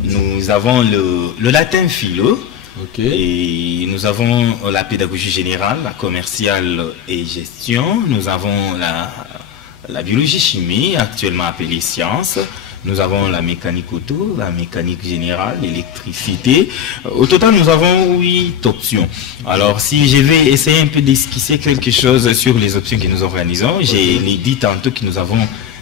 Nous avons le latin philo. Et nous avons la pédagogie générale, la commerciale et gestion. Nous avons la biologie chimie, actuellement appelée sciences. Nous avons la mécanique auto, la mécanique générale, l'électricité. Au total, nous avons 8 options. Alors, si je vais essayer un peu d'esquisser quelque chose sur les options que nous organisons, j'ai dit tantôt que nous avons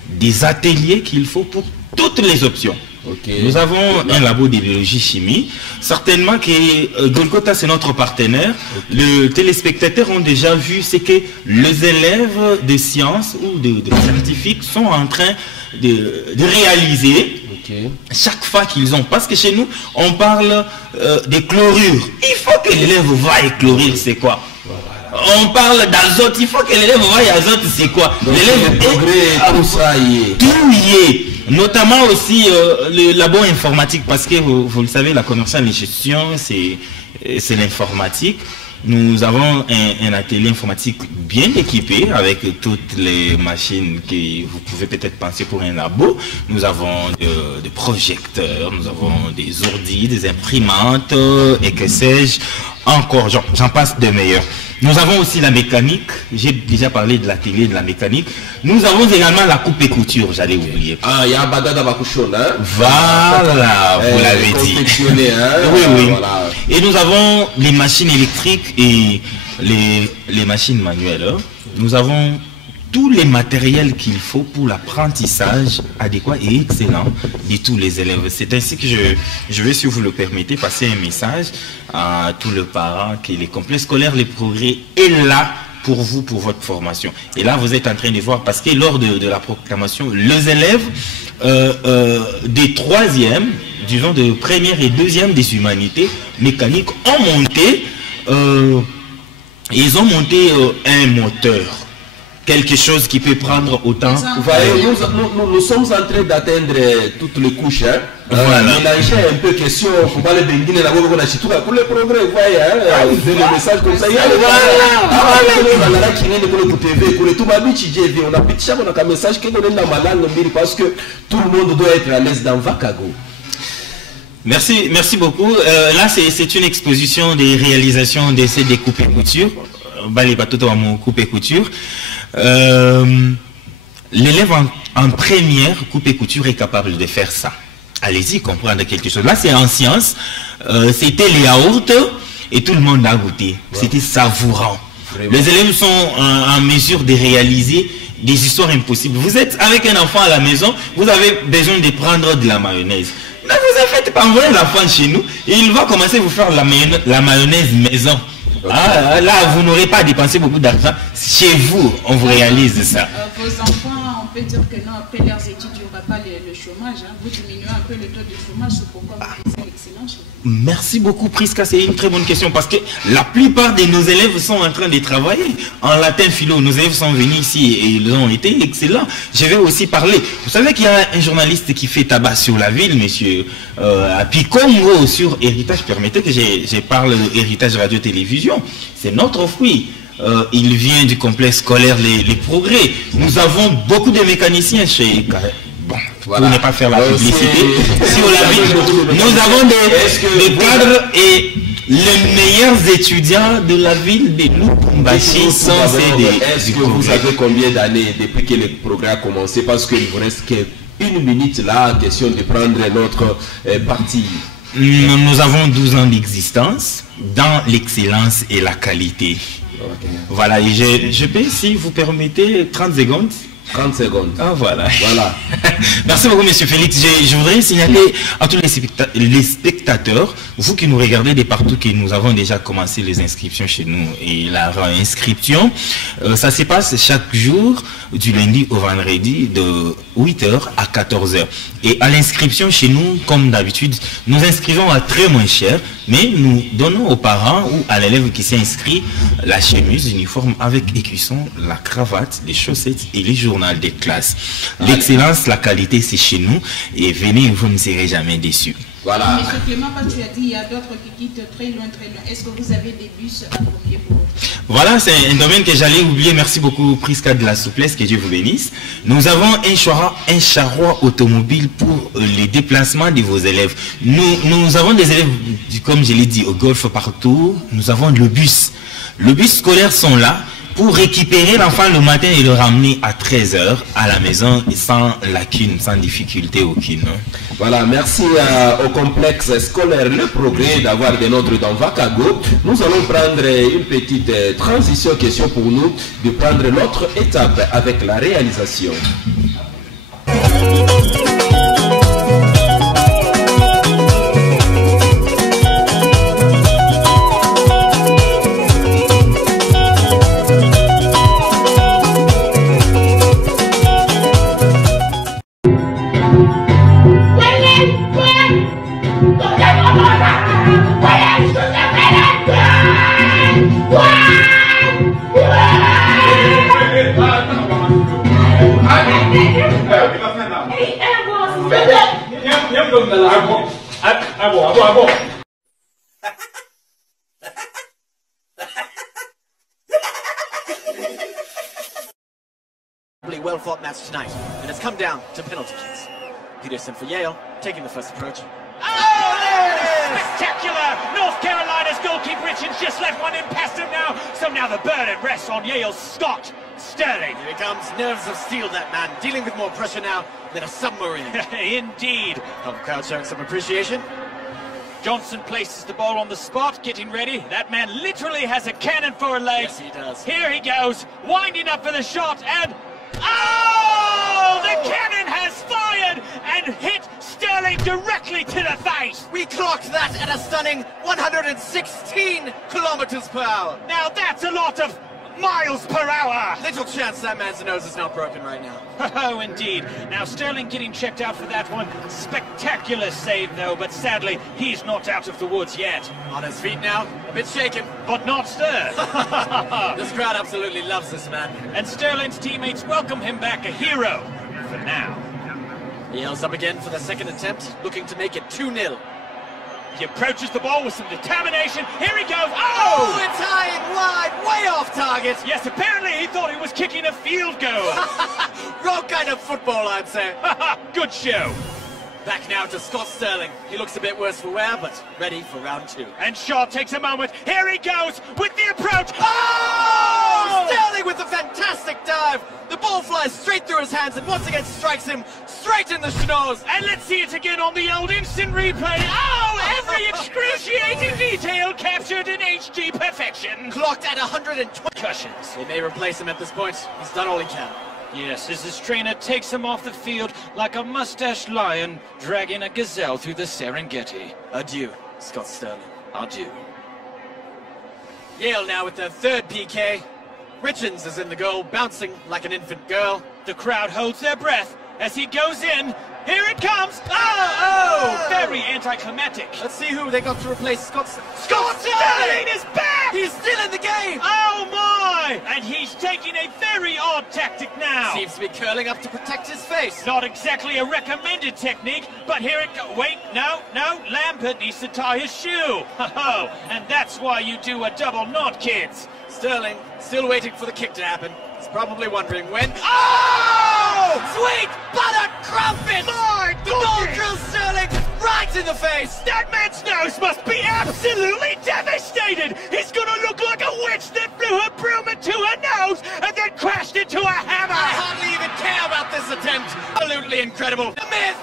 des ateliers qu'il faut pour toutes les options. Okay. Nous avons un labo de biologie-chimie. Certainement que Golgotha, c'est notre partenaire. Okay. Les téléspectateurs ont déjà vu ce que les élèves de sciences ou de scientifiques sont en train de réaliser. Okay. Chaque fois qu'ils ont, parce que chez nous on parle des chlorures, il faut que l'élève voie chlorure, c'est quoi? On parle d'azote, il faut que l'élève voie azote, c'est quoi? L'élève tout y est, notamment aussi le labo informatique, parce que vous le savez, la commerciale et gestion, c'est l'informatique. Nous avons un atelier informatique bien équipé avec toutes les machines que vous pouvez peut-être penser pour un labo. Nous avons des projecteurs, nous avons des ordi, des imprimantes et que sais-je encore, j'en passe de meilleurs. Nous avons aussi la mécanique, j'ai déjà parlé de l'atelier de la mécanique. Nous avons également la coupe et couture, j'allais oublier. Ah, il y a un bagada bakushon, hein? Voilà, vous l'avez dit. Hein? Oui, oui. Voilà. Et nous avons les machines électriques et les machines manuelles. Nous avons tous les matériels qu'il faut pour l'apprentissage adéquat et excellent de tous les élèves. C'est ainsi que je vais, si vous le permettez, passer un message à tous les parents que les complexes scolaires, les progrès est là pour vous, pour votre formation. Et là, vous êtes en train de voir, parce que lors de la proclamation, les élèves des troisièmes, disons de première et deuxième des humanités mécaniques ont monté, ils ont monté un moteur. Quelque chose qui peut prendre autant. Vous voyez, nous sommes en train d'atteindre toutes les couches. Hein. Voilà. Mélanger un peu question pour parler de Guinée, pour le progrès, vous voyez, hein, vous avez le message comme ça. On a un message qui est donné dans ma langue parce que tout le monde doit être à l'aise dans Vakago. Merci beaucoup. Là, c'est une exposition des réalisations d'essais des coupes et coutures. Les bateaux à mon coupe et couture. L'élève en première coupe et couture est capable de faire ça. Allez-y comprendre quelque chose. Là, c'est en sciences. C'était les yaourts et tout le monde a goûté. C'était savourant. Vraiment. Les élèves sont en mesure de réaliser des histoires impossibles. Vous êtes avec un enfant à la maison, vous avez besoin de prendre de la mayonnaise. Ne vous en faites pas, envoyer l'enfant chez nous et il va commencer à vous faire la mayonnaise maison. Ah, là, vous n'aurez pas dépensé beaucoup d'argent. Chez vous, on vous réalise ça. Vos enfants, on peut dire que non, après leurs études, il n'y aura pas le chômage. Hein. Vous diminuez un peu le taux de chômage. C'est pourquoi vous faites excellent chez vous. Merci beaucoup, Prisca. C'est une très bonne question parce que la plupart de nos élèves sont en train de travailler en latin philo. Nos élèves sont venus ici et ils ont été excellents. Je vais aussi parler. Vous savez qu'il y a un journaliste qui fait tabac sur la ville, monsieur Picongo, sur Héritage. Permettez que je parle de Héritage Radio-Télévision. C'est notre fruit. Il vient du complexe scolaire les progrès. Nous avons beaucoup de mécaniciens chez... Bon, voilà. Pour ne pas faire la publicité. Sur la ville, nous avons des cadres et les meilleurs étudiants de la ville de Lubumbashi sont ces... Est-ce que vous avez combien d'années depuis que le progrès a commencé? Parce qu'il vous reste qu'une minute là, question de prendre notre parti. Nous avons 12 ans d'existence dans l'excellence et la qualité. Okay. Voilà, et je peux, si vous permettez, 30 secondes. 30 secondes. Ah, voilà. Voilà. Merci beaucoup, monsieur Félix. Je voudrais signaler à tous les spectateurs, vous qui nous regardez de partout, que nous avons déjà commencé les inscriptions chez nous. Et la réinscription, ça se passe chaque jour, du lundi au vendredi, de 8h à 14h. Et à l'inscription chez nous, comme d'habitude, nous inscrivons à très moins cher, mais nous donnons aux parents ou à l'élève qui s'est inscrit la chemise, l'uniforme avec écusson, la cravate, les chaussettes et les journaux des classes. L'excellence, la qualité, c'est chez nous. Et venez, vous ne serez jamais déçus. Voilà. Monsieur Clément, quand tu as dit il y a d'autres qui quittent très loin. Est-ce que vous avez des bus à combien pour eux? Voilà, c'est un domaine que j'allais oublier. Merci beaucoup, Prisca, de la souplesse, que Dieu vous bénisse. Nous avons un charroi automobile pour les déplacements de vos élèves. Nous avons des élèves, comme je l'ai dit, au golf partout. Nous avons le bus. Le bus scolaire sont là pour récupérer l'enfant le matin et le ramener à 13h à la maison sans lacune, sans difficulté aucune. Voilà, merci au complexe scolaire Le Progrès d'avoir des nôtres dans Vakago. Nous allons prendre une petite transition, question pour nous, de prendre notre étape avec la réalisation. Well fought match tonight, and it's come down to penalty kicks. Peterson for Yale, taking the first approach. Oh, there it is! Spectacular! North Carolina's goalkeeper Richards just left one in past him now. So now the burden rests on Yale's Scott Sterling. Here he comes, nerves of steel, that man, dealing with more pressure now than a submarine. Indeed. Home crowd showing some appreciation. Johnson places the ball on the spot, getting ready. That man literally has a cannon for a leg. Yes, he does. Here he goes, winding up for the shot, and... oh! The cannon has fired and hit Sterling directly to the face. We clocked that at a stunning 116 kilometers per hour. Now that's a lot of miles per hour. Little chance that man's nose is not broken right now. Oh, indeed. Now Sterling getting checked out for that one. Spectacular save, though, but sadly, he's not out of the woods yet. On his feet now, a bit shaken. But not stirred. This crowd absolutely loves this man. And Sterling's teammates welcome him back a hero for now. He yells up again for the second attempt, looking to make it 2-0. He approaches the ball with some determination. Here he goes. Oh, it's high and wide, way off target. Yes, apparently he thought he was kicking a field goal. Wrong kind of football, I'd say. Good show. Back now to Scott Sterling. He looks a bit worse for wear, but ready for round 2. And Shaw takes a moment. Here he goes with the approach. Oh! Sterling with a fantastic dive. The ball flies straight through his hands and once again strikes him straight in the schnoz. And let's see it again on the old instant replay. Oh, every excruciating detail captured in HD perfection. Clocked at 120 cushions. They may replace him at this point. He's done all he can. Yes, as his trainer takes him off the field like a mustached lion dragging a gazelle through the Serengeti. Adieu, Scott Sterling. Adieu. Yale now with their third PK. Richards is in the goal, bouncing like an infant girl. The crowd holds their breath as he goes in. Here it comes! Oh! Very anticlimactic. Let's see who they got to replace Scott Sterling is back! He's still in the game! Oh my! And he's taking a very odd tactic now. Seems to be curling up to protect his face. Not exactly a recommended technique, but here it goes. Wait, no, Lampert needs to tie his shoe. Ho-ho! And that's why you do a double knot, kids. Sterling still waiting for the kick to happen. He's probably wondering when. Oh! Sweet butter crumpet! My the ball drills Sterling right in the face. That man's nose must be absolutely devastated. He's gonna look like a witch that blew her broom into her nose and then crashed into a hammer. I hardly even care about this attempt. Absolutely incredible. The myth,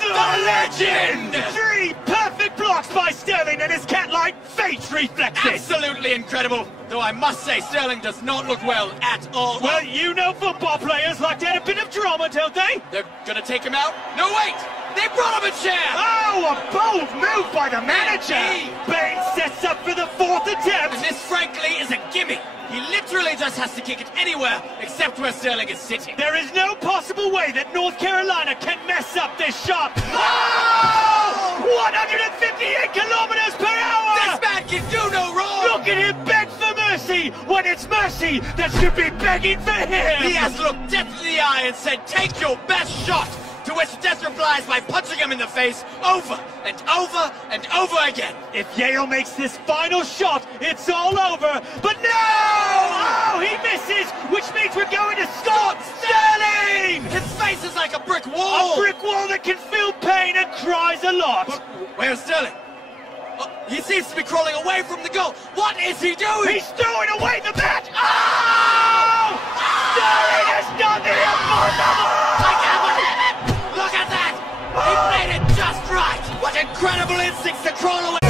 the legend. 3 perfect blocks by Sterling and his cat-like face reflexes. Absolutely incredible. Though I must say, Sterling does not look well at all. Well, you know football players like to add a bit of drama, don't they? They're gonna take him out? No, wait! They brought him a chair! Oh, a bold move by the manager! Bain sets up for the 4th attempt! And this, frankly, is a gimme. He literally just has to kick it anywhere except where Sterling is sitting. There is no possible way that North Carolina can mess up this shot. Oh! 158 kilometers per hour! This man can do no wrong! Look at him beg for mercy when it's mercy that should be begging for him! He has looked death in the eye and said, take your best shot! To which Death replies by punching him in the face over and over and over again. If Yale makes this final shot, it's all over. But no! Oh, he misses, which means we're going to Scott Sterling! His face is like a brick wall! A brick wall that can feel pain and cries a lot. But where's Sterling? Oh, he seems to be crawling away from the goal. What is he doing? He's throwing away the bat! Oh! Sterling has done the impossible! I can't believe it! Look at that! He made it just right! What incredible instincts to crawl away!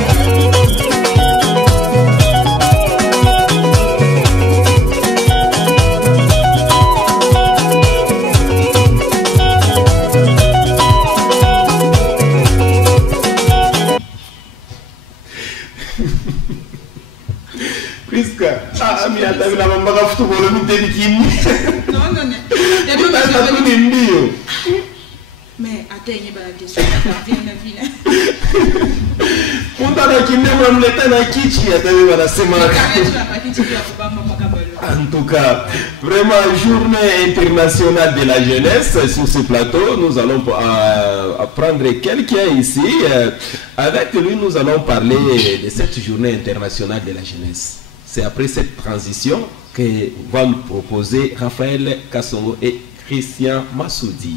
Priska, mi atabila mambaga futbolo mteni kimi. Non. Ndio. Mais attends, bala question, viens. Punta na kimne mleta na kichi atabila bana sema. En tout cas, vraiment, journée internationale de la jeunesse sur ce plateau. Nous allons apprendre quelqu'un ici. Avec lui, nous allons parler de cette journée internationale de la jeunesse. C'est après cette transition que vont nous proposer Raphaël Kassongo et Christian Massoudi.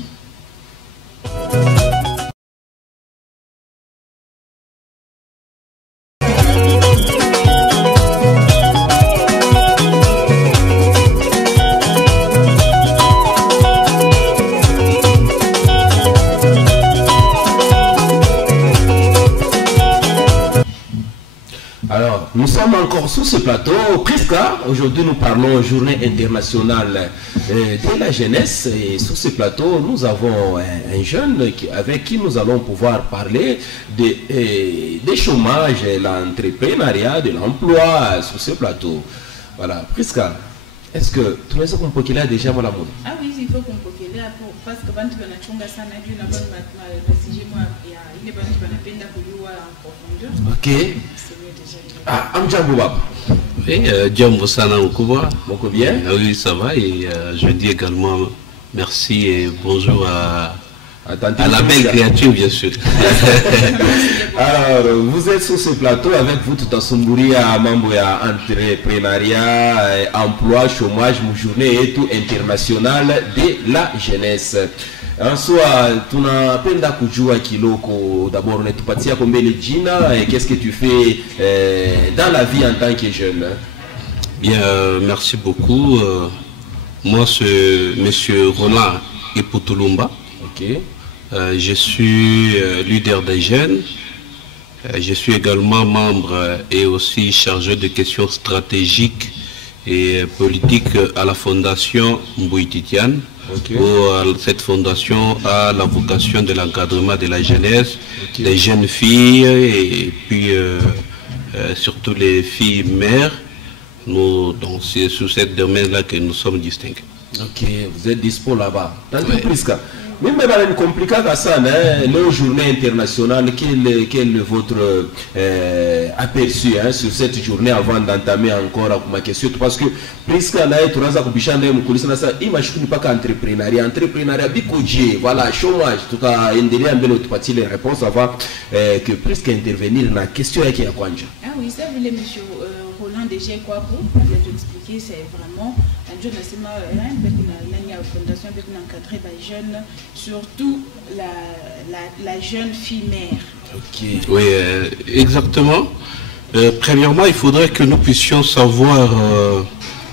Alors, nous sommes encore sur ce plateau, Prisca. Aujourd'hui, nous parlons journée internationale de la jeunesse. Et sur ce plateau, nous avons un jeune avec qui nous allons pouvoir parler des chômages, de l'entrepreneuriat, de l'emploi sur ce plateau. Voilà, Prisca, est-ce que tu nous as compris là déjà, mon amour? Ah oui, il faut qu'on là parce que quand tu vas chunga sana juu na bado masijimo ya ile bado tunapenda kujua en profondeur. OK. Ah, amjambo baba. Oui, jambo sana mkubwa. Moko bien? Oui, ça va et je dis également merci et bonjour à la belle créature, bien sûr. Alors, vous êtes sur ce plateau avec vous tout en Sumburia, mambo ya entrepreneuriat, emploi, chômage, journée et tout international de la jeunesse. En soi, tunapenda kujua kiloko. D'abord, unatupatia kombele jina et qu'est-ce que tu fais dans la vie en tant que jeune? Bien, merci beaucoup. Moi, c'est Monsieur Roland Iputulumba. OK. Je suis leader des jeunes. Je suis également membre et aussi chargé de questions stratégiques et politiques à la fondation Mbouititian. Okay. Cette fondation a la vocation de l'encadrement de la jeunesse, okay, des jeunes filles et puis surtout les filles mères. Donc c'est sur cette domaine-là que nous sommes distingués. Ok, vous êtes dispo là-bas. Même dans compliqué à ça, la journée internationale, quel est votre aperçu sur cette journée avant d'entamer encore ma question? Parce que presque là, tu as pas qu'entrepreneuriat, entrepreneuriat bikoudjé, voilà, chômage, tout cas, les réponses avant que presque intervenir dans la question qui est à Kwanja. Ah oui, ça voulait monsieur Roland déjà quoi pour expliquer, c'est vraiment un jeune fondation avec encadrer les jeunes, surtout la jeune fille mère. Ok. Oui, exactement. Premièrement, il faudrait que nous puissions savoir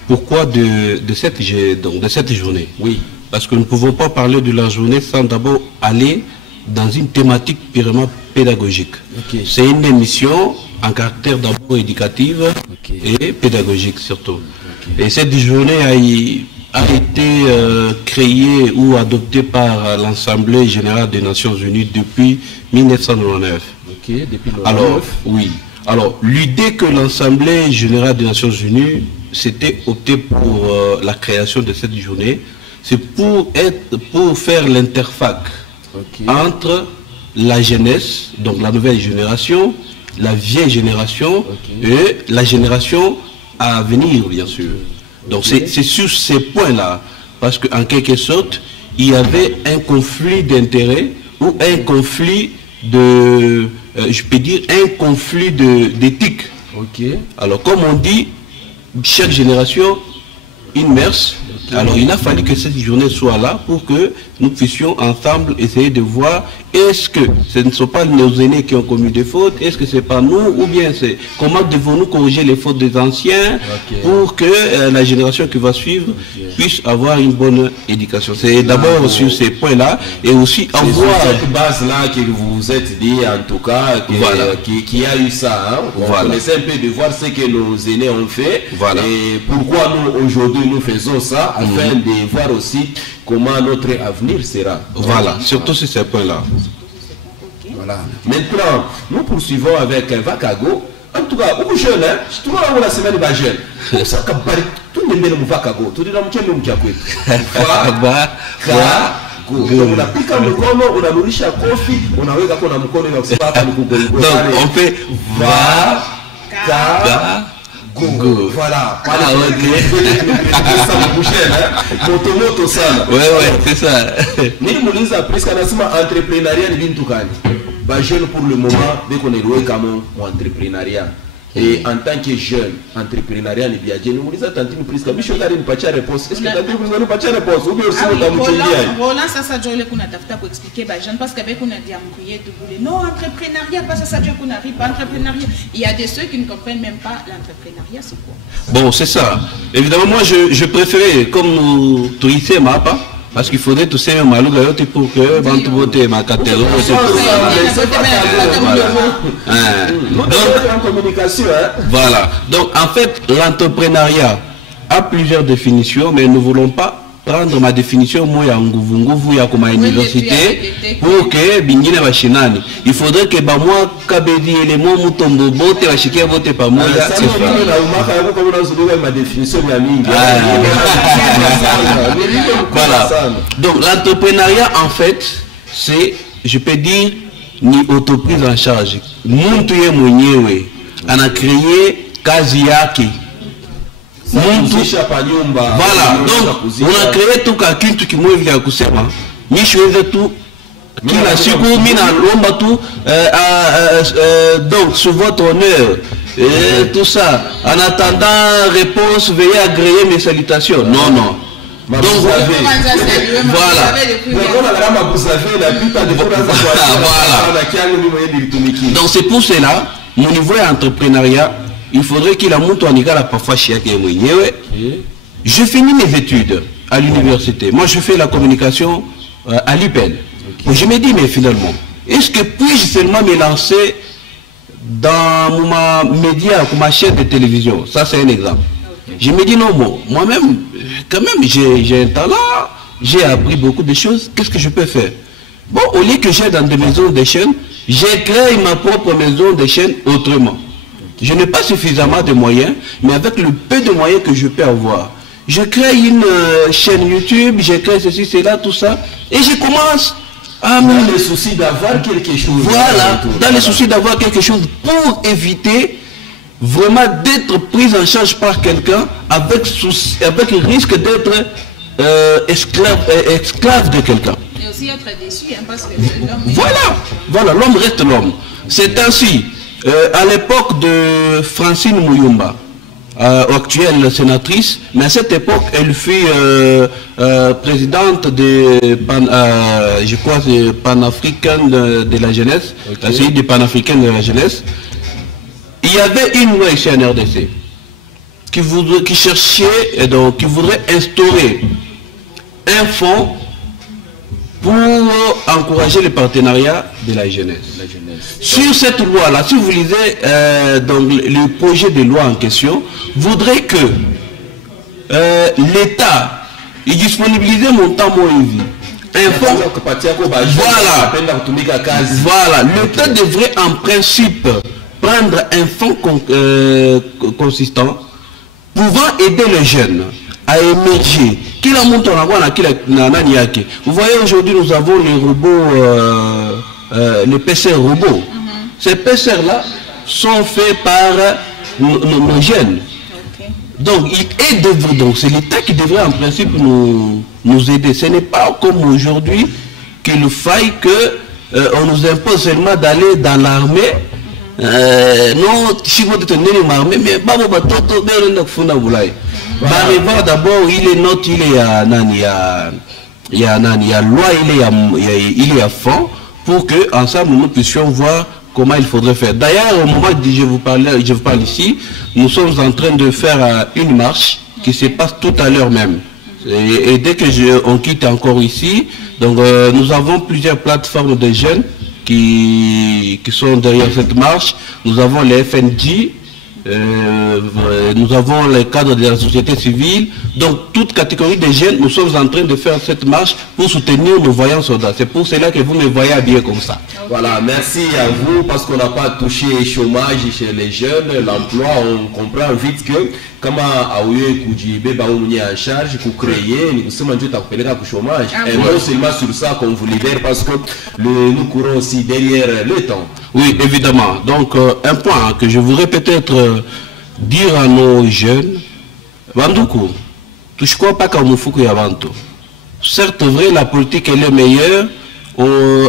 pourquoi de cette journée. Oui. Parce que nous ne pouvons pas parler de la journée sans d'abord aller dans une thématique purement pédagogique. Okay. C'est une émission en caractère d'abord éducative, okay, et pédagogique surtout. Okay. Et cette journée a été créée ou adoptée par l'Assemblée générale des Nations Unies depuis 1999. Okay, depuis le alors, oui. Alors, l'idée que l'Assemblée générale des Nations Unies s'était optée pour la création de cette journée, c'est pour faire l'interface, okay, entre la jeunesse, donc la nouvelle génération, la vieille génération, okay, et la génération à venir, bien sûr. Donc c'est sur ces points-là, parce qu'en quelque sorte, il y avait un conflit d'intérêts ou un conflit de, je peux dire, un conflit d'éthique. Okay. Alors comme on dit, chaque génération, une mère. Okay. Alors il a fallu que cette journée soit là pour que nous puissions ensemble essayer de voir est-ce que ce ne sont pas nos aînés qui ont commis des fautes, est-ce que c'est pas nous, ou bien c'est comment devons-nous corriger les fautes des anciens, okay, pour que la génération qui va suivre, okay, puisse avoir une bonne éducation. C'est d'abord sur ces points-là et aussi avoir cette base-là que vous vous êtes dit en tout cas voilà, qui a eu ça. Hein? Voilà. On essaie un peu de voir ce que nos aînés ont fait, voilà, et pourquoi nous aujourd'hui nous faisons ça, afin de voir aussi comment notre avenir sera. Voilà, surtout sur ces points-là. Voilà. Maintenant, nous poursuivons avec Vakago. En tout cas, vous jeune, hein? Tout le monde a la semaine de jeune. Tout le monde est Vakago. Tout le monde est Vakago. On a pris comme le corps, on a nourri chaque coffee, on a regardé qu'on a mon corps, on a fait donc on fait Go. Voilà. Ah, ok. Ça me bougeait, hein. Moto ça. Ouais, c'est ça. Ni mouliza presque anasema entrepreneuriat ni bintu kani. Ba jeune pour le moment, dès qu'on est loué comme entrepreneuriat. Et en tant que jeune, entrepreneuriat ni bien. Nous mouliza tantini presque bicho kari ni pacha réponse. Est-ce que tantini presque ni pacha réponse ou bien aussi on t'a mouchindia? Roland ça doit le kuna tafuta pour expliquer ba jeune parce qu'avec on a dit amkouye tout boulé. Non, entrepreneuriat pas ça doit qu'on arrive pas entrepreneuriat. Il y a des ceux qui ne comprennent même pas l'entrepreneuriat c'est quoi. Bon, c'est ça. Évidemment moi je préférais comme tu disais ma pas. Parce qu'il faudrait tout ça pour que Bantu vote ma cathédrale. Voilà. Donc en fait, l'entrepreneuriat a plusieurs définitions, mais nous ne voulons pas prendre ma définition moi ya nguvunguvu ya comme université pour que bingine bashinani. Il faudrait que ba moi kabedi les mots mutombo bote bashike vote pa moi. Ma définition ya mingi. Voilà. Donc l'entrepreneuriat en fait, c'est, je peux dire, ni autoprise en charge. Muntu ye mwenyewe ana créé kazi yake. Voilà, donc on a créé tout kitu kimoja vile ya kusema nishiweze tu kila siku mimi naomba tu donc sur votre honneur et tout ça en attendant réponse veuillez agréer mes salutations. Non. Donc voilà. Donc c'est pour cela mon niveau entrepreneuriat. Il faudrait qu'il a monté en Igala parfois chez je finis mes études à l'université. Moi, je fais la communication à l'UPEL. Je me dis, mais finalement, est-ce que puis-je seulement me lancer dans ma média, ma chaîne de télévision? Ça, c'est un exemple. Je me dis, non, moi-même, quand même, j'ai un talent, j'ai appris beaucoup de choses. Qu'est-ce que je peux faire? Bon, au lieu que j'ai dans des maisons de chaînes, j'ai créé ma propre maison de chaînes autrement. Je n'ai pas suffisamment de moyens, mais avec le peu de moyens que je peux avoir, je crée une chaîne YouTube, je crée ceci, cela, tout ça, et je commence à me... Dans le souci d'avoir quelque chose. Voilà, dans le souci d'avoir quelque chose pour éviter vraiment d'être pris en charge par quelqu'un avec le risque d'être esclave de quelqu'un. Et aussi être déçu, hein, parce que l'homme... Voilà, l'homme reste l'homme. C'est ainsi. À l'époque de Francine Mouyumba, actuelle sénatrice, mais à cette époque, elle fut présidente de je crois, panafricaine de la jeunesse, la CI des panafricaines de la jeunesse. Il y avait une loi ici en RDC qui cherchait, et donc qui voudrait instaurer un fonds pour encourager le partenariat de la jeunesse. Sur cette loi-là, si vous lisez donc, le projet de loi en question, voudrait que l'État disponibilise mon temps, mon vie. Voilà, l'État devrait en principe prendre un fonds consistant pouvant aider les jeunes à émerger. Vous voyez, aujourd'hui, nous avons les robots, les PCR robots. Ces PCR-là sont faits par nos jeunes. Donc, c'est l'État qui devrait en principe nous aider. Ce n'est pas comme aujourd'hui qu'il faille qu'on nous impose seulement d'aller dans l'armée. Non, si vous êtes l'armée, mais d'abord, il est noté, il y a loi, il y a fond pour que ensemble nous puissions voir comment il faudrait faire. D'ailleurs, au moment où je vous parle ici, nous sommes en train de faire une marche qui se passe tout à l'heure même. Et dès que on quitte encore ici, donc nous avons plusieurs plateformes de jeunes qui sont derrière cette marche. Nous avons les FNJ, nous avons les cadres de la société civile. Donc toute catégorie de jeunes, nous sommes en train de faire cette marche pour soutenir nos voyants soldats. C'est pour cela que vous me voyez habillé comme ça. Voilà, merci à vous parce qu'on n'a pas touché le chômage chez les jeunes, l'emploi, on comprend vite que kama aouye kujibe baoumni en charge pour créer ni kusema ndio takupeleka ku chômage. Et non seulement sur ça qu'on vous libère parce que nous courons aussi derrière le temps. Oui, évidemment. Donc un point que je voudrais peut-être dire à nos jeunes, Bandoukou, touche quoi pas comme Moufouk et Avanto. Certes, vrai, la politique elle est meilleure.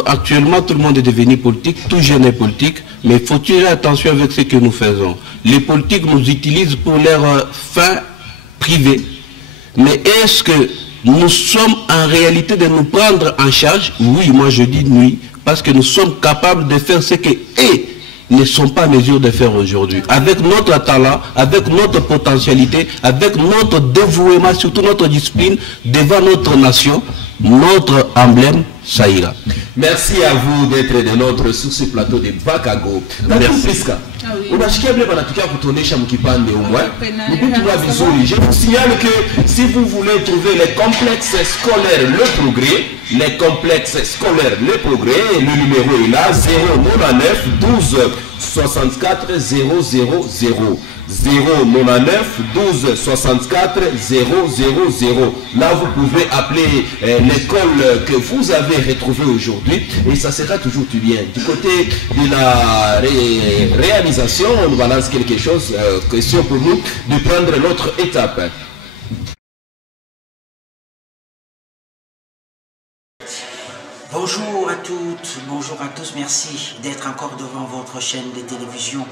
Actuellement, tout le monde est devenu politique, tout jeune est politique, mais faut-il faire attention avec ce que nous faisons. Les politiques nous utilisent pour leurs fins privées. Mais est-ce que nous sommes en réalité de nous prendre en charge? Oui, moi je dis oui, parce que nous sommes capables de faire ce que eux ne sont pas en mesure de faire aujourd'hui. Avec notre talent, avec notre potentialité, avec notre dévouement, surtout notre discipline devant notre nation, notre emblème, ça ira. Merci à vous d'être de notre sur ce plateau de Vakago. Merci. Je vous signale que si vous voulez trouver les complexes scolaires Le Progrès, le numéro est là, 099 12 64 000. 099 12 64 000. Là, vous pouvez appeler l'école que vous avez retrouvée aujourd'hui et ça sera toujours tout bien. Du côté de la réalisation, on nous balance quelque chose, question pour nous de prendre l'autre étape. Bonjour à toutes, bonjour à tous, merci d'être encore devant votre chaîne de télévision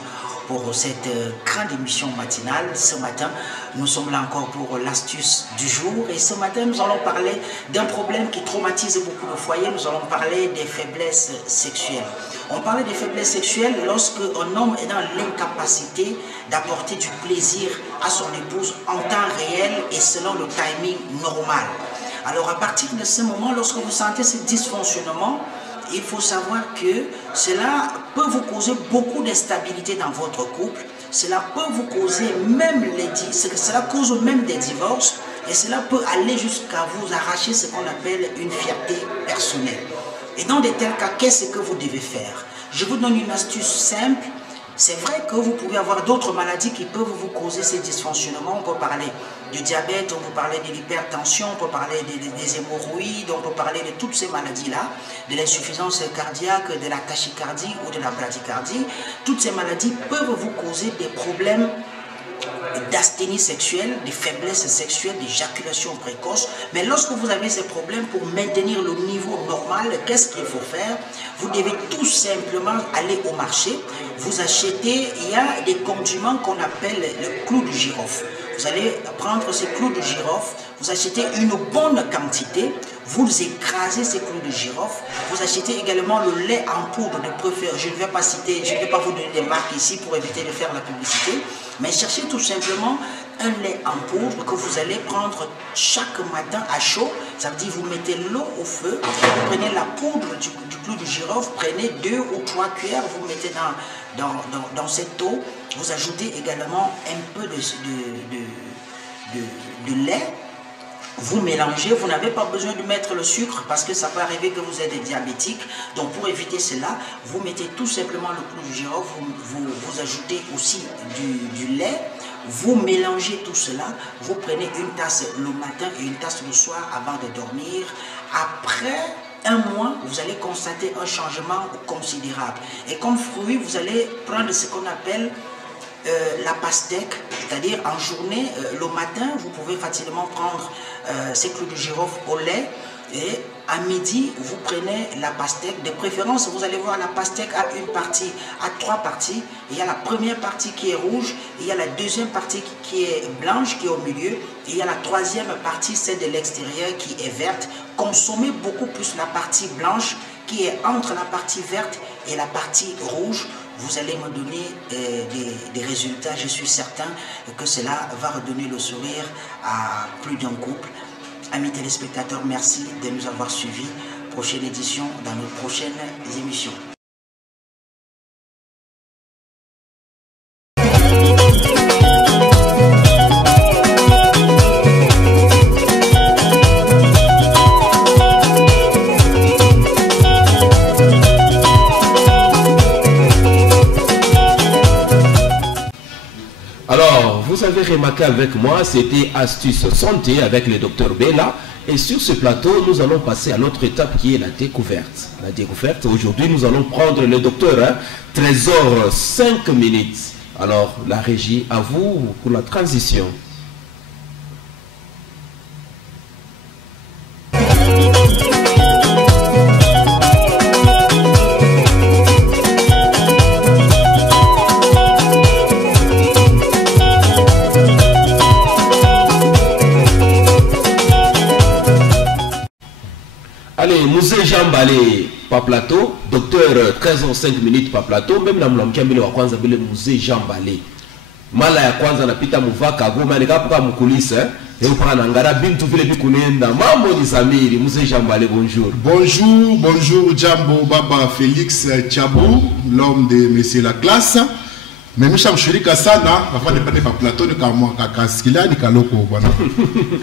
pour cette grande émission matinale. Ce matin, nous sommes là encore pour l'astuce du jour et ce matin, nous allons parler d'un problème qui traumatise beaucoup de foyers. Nous allons parler des faiblesses sexuelles. On parlait des faiblesses sexuelles lorsque un homme est dans l'incapacité d'apporter du plaisir à son épouse en temps réel et selon le timing normal. Alors à partir de ce moment, lorsque vous sentez ce dysfonctionnement, il faut savoir que cela peut vous causer beaucoup d'instabilité dans votre couple. Cela peut vous causer même cela cause même des divorces et cela peut aller jusqu'à vous arracher ce qu'on appelle une fierté personnelle. Et dans de tels cas, qu'est-ce que vous devez faire? Je vous donne une astuce simple. C'est vrai que vous pouvez avoir d'autres maladies qui peuvent vous causer ces dysfonctionnements. On peut parler du diabète, on peut parler de l'hypertension, on peut parler des hémorroïdes, on peut parler de toutes ces maladies-là, de l'insuffisance cardiaque, de la tachycardie ou de la bradycardie. Toutes ces maladies peuvent vous causer des problèmes d'asthénie sexuelle, de faiblesse sexuelle, d'éjaculation précoce. Mais lorsque vous avez ces problèmes, pour maintenir le niveau normal, qu'est-ce qu'il faut faire? Vous devez tout simplement aller au marché, vous achetez, il y a des condiments qu'on appelle le clou de girofle. Vous allez prendre ces clous de girofle, vous achetez une bonne quantité, vous écrasez ces clous de girofle, vous achetez également le lait en poudre de préférence. Je ne vais pas citer, je ne vais pas vous donner des marques ici pour éviter de faire la publicité, mais cherchez tout simplement un lait en poudre que vous allez prendre chaque matin à chaud. Ça veut dire vous mettez l'eau au feu, vous prenez la poudre du clou de girofle, prenez 2 ou 3 cuillères, vous mettez dans cette eau, vous ajoutez également un peu de lait, vous mélangez, vous n'avez pas besoin de mettre le sucre parce que ça peut arriver que vous êtes diabétique. Donc pour éviter cela, vous mettez tout simplement le clou de girofle, vous ajoutez aussi du lait, vous mélangez tout cela, vous prenez une tasse le matin et une tasse le soir avant de dormir. Après un mois, vous allez constater un changement considérable. Et comme fruit, vous allez prendre ce qu'on appelle la pastèque, c'est-à-dire en journée, le matin, vous pouvez facilement prendre ces clous de girofle au lait et à midi, vous prenez la pastèque. De préférence, vous allez voir la pastèque à une partie, à 3 parties. Il y a la première partie qui est rouge, il y a la deuxième partie qui est blanche, qui est au milieu, et il y a la troisième partie, celle de l'extérieur, qui est verte. Consommez beaucoup plus la partie blanche qui est entre la partie verte et la partie rouge. Vous allez me donner des résultats, je suis certain que cela va redonner le sourire à plus d'un couple. Amis téléspectateurs, merci de nous avoir suivis. Prochaine édition dans nos prochaines émissions. Alors, vous avez remarqué avec moi, c'était Astuce Santé avec le docteur Bella. Et sur ce plateau, nous allons passer à l'autre étape qui est la découverte. La découverte, aujourd'hui, nous allons prendre le docteur Trésor 5 minutes. Alors, la régie, à vous pour la transition. Allez, Musée Jean Balé, pas plateau, docteur 13h05 minutes pas plateau, même la mlamkiambele wa kwanza bile Musée Jean Balé. Mala ya kwanza napita muvaka goma nikapuka mkulisa, eupana ngara bintu vile bikunenda. Mambo ni Zamiri, Musée Jean Balé, bonjour. Bonjour, bonjour Jambo Baba Félix Tchabou, l'homme de Monsieur la classe. Mais nous sommes shirika sana, avant de prendre par plateau, nous avons kaskila ni kaloko bwana.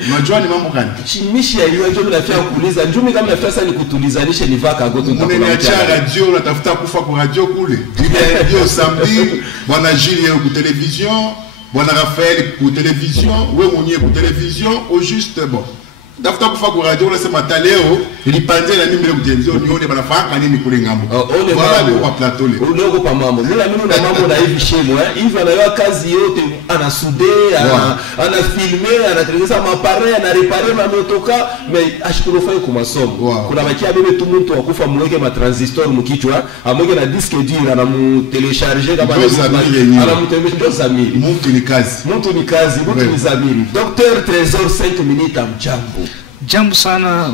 Unajua ni mambo gani? Chimishi ya yeye ndio mnafia kuuliza, njoo mimi kama nafia sana nikutulizanisha ni vaka goto unaniacha radio, unatafuta kufa kwa radio kule. Ndio samedi, bwana Julie ku télévision, bwana Raphaël ku télévision, wewe mwenyewe ku télévision, au juste bon. Dafuta kufa kwa radio unasema taleo ilipande na mimi ku télévision nione banafanya nini kule ngambo. Voilà le plateau le. Unoko pa mambo. Mimi na mambo na hivi shemo hivi anayo kazi yote anasude, ana filmer, anatengeneza mapare, ana reparer ma motoka, mais ashkurofai kwa masomo. Kuna bakia bebe tu mtu akufa mweke ma transistor mkichwa, amweke na disque dur ana mu télécharger kama ana mtembe Zamiri. Mtu ni kazi. Mtu ni kazi, mtu ni Zamiri. Docteur Trésor 5 minutes amjambo. Jambo sana.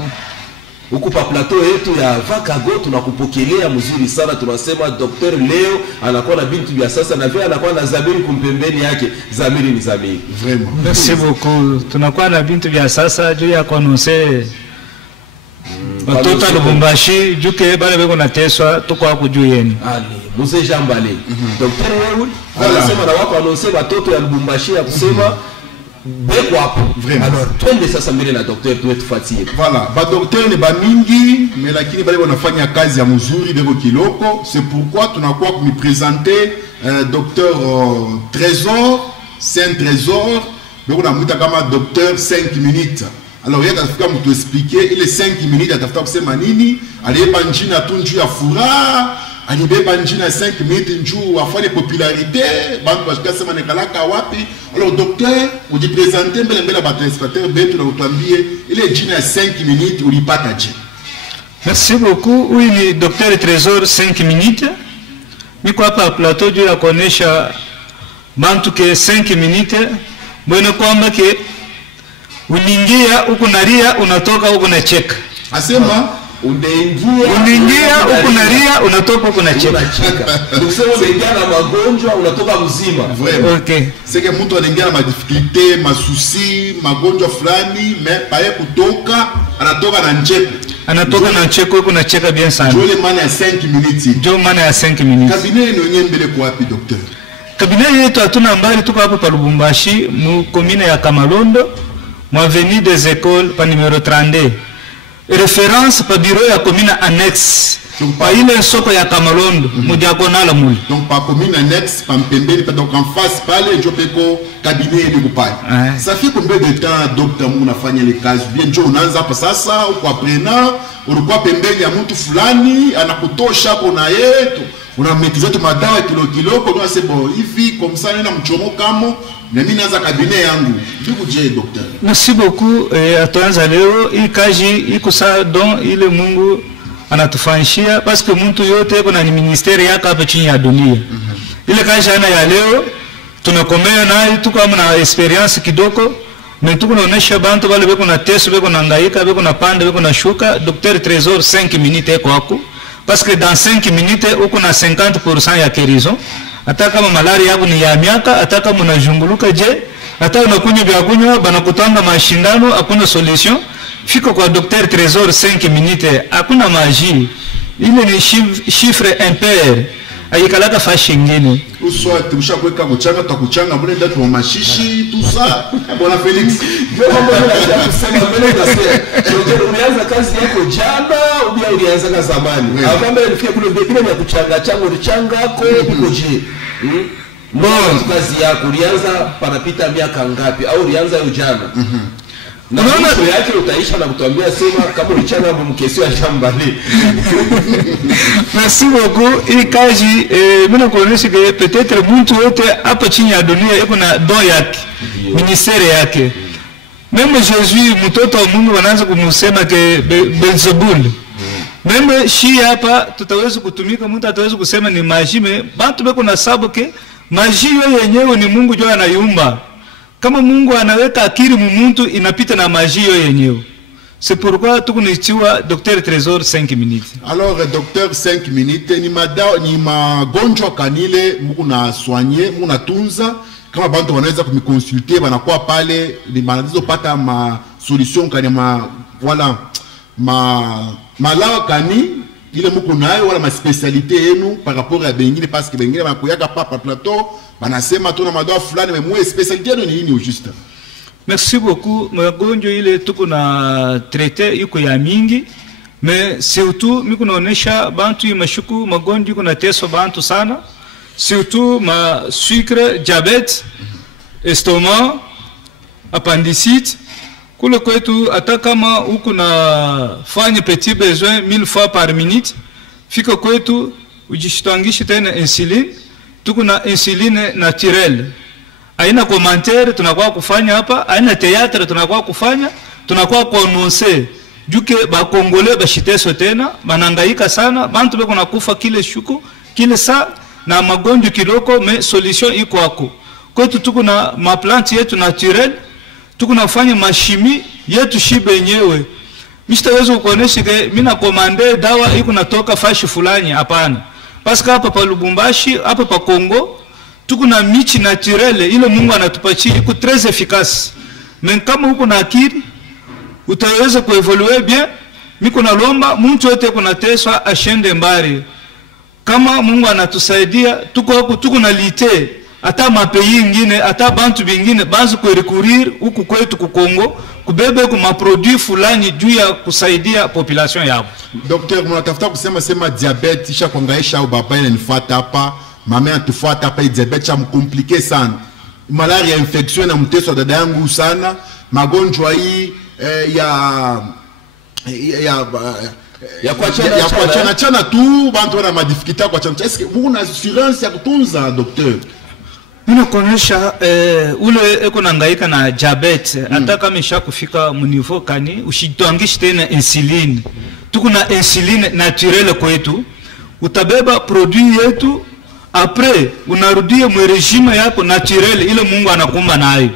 Huku pa plateau yetu ya Vakago tunakupokelea mzuri sana, tunasema Dr. Leo anakuwa na bintu vya sasa na vile anakuwa na Zamiri kumpembeni yake. Zamiri ni Zamiri. Vraiment. Merci beaucoup. Tunakuwa na bintu vya sasa juu ya kuanonse watoto wa Lubumbashi juke bale beko na teswa tuko hapo juu yenu. Ali, Musée Jean Balé. Dr. Leo anasema na wako anonse watoto ya Lubumbashi ya kusema Vraiment. Alors, twende sasa mbele na docteur tuetufatie. Voilà, ba docteur ni ba mingi, mais lakini bale wanafanya kazi ya mzuri beko kiloko. C'est pourquoi tunakuwa kumipresenter docteur Trésor, Saint Trésor, beko na muita kama docteur 5 minutes. Alors yeye atafika mtu expliquer ile 5 minutes atafuta kusema nini, aliyepa njina tunju ya furaha. Alibeba njina 5 minutes njuu afanye popularité bantu bashika sema nekalaka wapi. Alors docteur ujipresenter mbele ba téléspectateurs betu na utambie ile njina ya 5 minutes ulipata je. Merci beaucoup. Oui, ni docteur Trésor 5 minutes. Niko hapa plateau juu ya kuonesha bantu ke 5 minutes bwana kwamba ke uningia huko naria unatoka huko na cheka. Asema unaingia huko naria unatoka huko na cheka. Ukisema unaingia na magonjwa unatoka mzima. Okay. C'est que mtu anaingia na difficulté, masusi, magonjwa fulani, mais paye kutoka anatoka na ncheko. Anatoka na ncheko huko na cheka bien sana. Jole maana ya 5 minutes. Jo maana ya 5 minutes. Cabinet ni wenyewe mbele kwa wapi docteur? Cabinet yetu hatuna mbali, tuko hapo pa Lubumbashi, mu commune ya Kamalondo, mu avenue des Écoles pa numéro 32. Référence pa bureau ya commune annexe. Pa ile soko ya Kamalondo, mu diagonale muli. Donc pa commune annexe, pa mpembeni, donc en face pale jopeko cabinet ni kupale. Ça fait combien de temps docteur mu unafanya ile kazi? Bien njo unaanza hapa sasa uko aprena, ulikuwa pembeni ya mtu fulani anakutosha kona yetu. Unametiza tu madawa kilo kwa ndio sebo hivi comme ça nina mchomo kamo na mimi naanza cabinet yangu. Ndugu je docteur. Merci beaucoup. Atuanza leo hii kazi iko saa don ile Mungu anatufanyishia parce que mtu yote kuna ni ministeri yake hapa chini ya dunia. Ile kazi ana ya leo tunakomea nayo tuko na experience kidogo na tuko naonesha bantu wale beko na teso beko na ngaika beko na panda beko na shuka. Docteur Trésor 5 minutes eko hapo parce que dans 5 minutes uko na 50% ya guérison. Hata kama malaria yako ni ya miaka, hata kama unajunguluka je, hata unakunywa vya kunywa banakutanga mashindano, hakuna solution. Fika kwa Docteur Trésor 5 minutes, hakuna magie. Ile ni chiffre impair. Aikalaka fashi ngine. Uswa tumsha kuweka kuchanga tutakuchanga mbele ndio tu mashishi tout ça. Bwana Felix. Ndio mambo ya kusema mbele na sasa. Ulianza kazi yako jana, ulianza kazi zamani. Avant mbele nifike kule bila ya kuchanga chango ulichanga ko iko je. Kazi yako ulianza panapita miaka ngapi au ulianza hiyo jana? Na mwisho yake utaisha na kutuambia sema kama ulichana mkesio ya shambani. Merci beaucoup. Hii kazi mimi nakuonyesha que peut-être mtu wote hapa chini ya dunia yuko na don yake, ministeri yake. Meme Jésus mtoto wa Mungu wanaanza kumsema ke Beelzebul. Meme shi hapa tutaweza kutumika, mtu ataweza kusema ni majime, bantu beko na sababu ke maji yenyewe ni Mungu ndio anaiumba. Kama Mungu anaweka akili mmuntu inapita na maji yenyewe. C'est pourquoi tu kunitiwa Dr. Trésor 5 minutes. Alors docteur 5 minutes ni magonjwa kanile muku na soigner, muku na tunza kama bantu wanaweza kumikonsulter banakuwa pale ni banaweza pata ma solution kani voilà malawa kani ile muku nayo wala ma spécialité yenu par rapport à bengine parce que bengine bakuyaka pa plateau banasema tuna madoa fulani mais moi spécialité yenu ni nini au juste? Merci beaucoup. Magonjwa ile tuko na traité iko ya mingi, mais surtout miko naonesha bantu mashuku magonjwa iko na teso bantu sana, surtout ma sucre, diabète, estomac, appendicite. Kule kwetu hata kama uko na fanya petit besoin 1000 fois par minute, fika kwetu ujishtangishi tena insuline, tuko na insuline naturelle. Aina commentaire tunakuwa kufanya hapa, aina théâtre tunakuwa kufanya, tunakuwa kuannoncer juke ba Congolais bashiteso tena, banangaika sana, bantu beko nakufa kile shuku, kile saa na magonjwa kiloko, mais solution iko hapo. Kwetu tuko na ma plante yetu naturelle, tuko nafanya mashimi yetu shibe yenyewe. Msitaweza kuonesha ke mimi na komande dawa iko natoka fashi fulani, hapana. Parce que hapa pa Lubumbashi, hapa pa Kongo tuko na michi naturelle ile Mungu anatupatia iko très efficace. Mais kama uko na akili utaweza kuevolue bien. Miko na lomba mtu yote kuna teswa ashende mbali. Kama Mungu anatusaidia tuko na lite hata mapeyi ingine hata bantu bingine banzu ku recourir huku kwetu ku Kongo kubebe ku maproduit fulani juu ya kusaidia population yao. Docteur, mnatafuta kusema diabete isha kuangaisha au baba ile nifuata hapa, mama atufuata hapa diabete cha mkomplike sana. Malaria infection na mteso dada yangu sana, magonjwa hii ya kuachana chana tu bantu wana madifikita kwa chana. Est-ce que vous na assurance ya kutunza docteur? Mimi nakuonyesha ule eko nangaika na diabete hata kama isha kufika mu niveau kani ushitangishi tena insuline. Tuko na insuline naturelle kwetu. Utabeba produit yetu après unarudia mu regime yako naturelle ile Mungu anakumba nayo.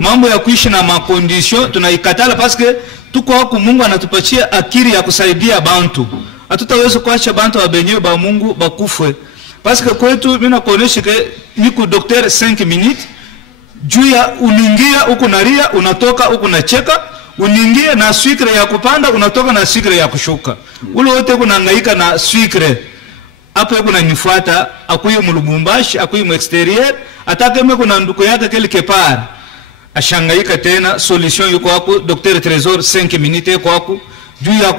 Mambo ya kuishi na makondition tunaikatala parce que tuko hapo Mungu anatupatia akili ya kusaidia bantu. Hatutaweza kuacha bantu wabenyewe ba Mungu bakufwe. Parce que kwetu mimi nakuonesha ke niko docteur 5 minutes juu ya uningia huko naria unatoka huko na cheka, uningia na sucre ya kupanda unatoka na sucre ya kushuka. Ule wote kunahangaika na sucre. Hapo kuna nifuata akuye mu Lubumbashi, akuye mu exterieur, atakeme kuna nduko yake quelque part. Ashangaika tena solution yuko hapo Dr. Trésor 5 minutes yuko hapo juu ya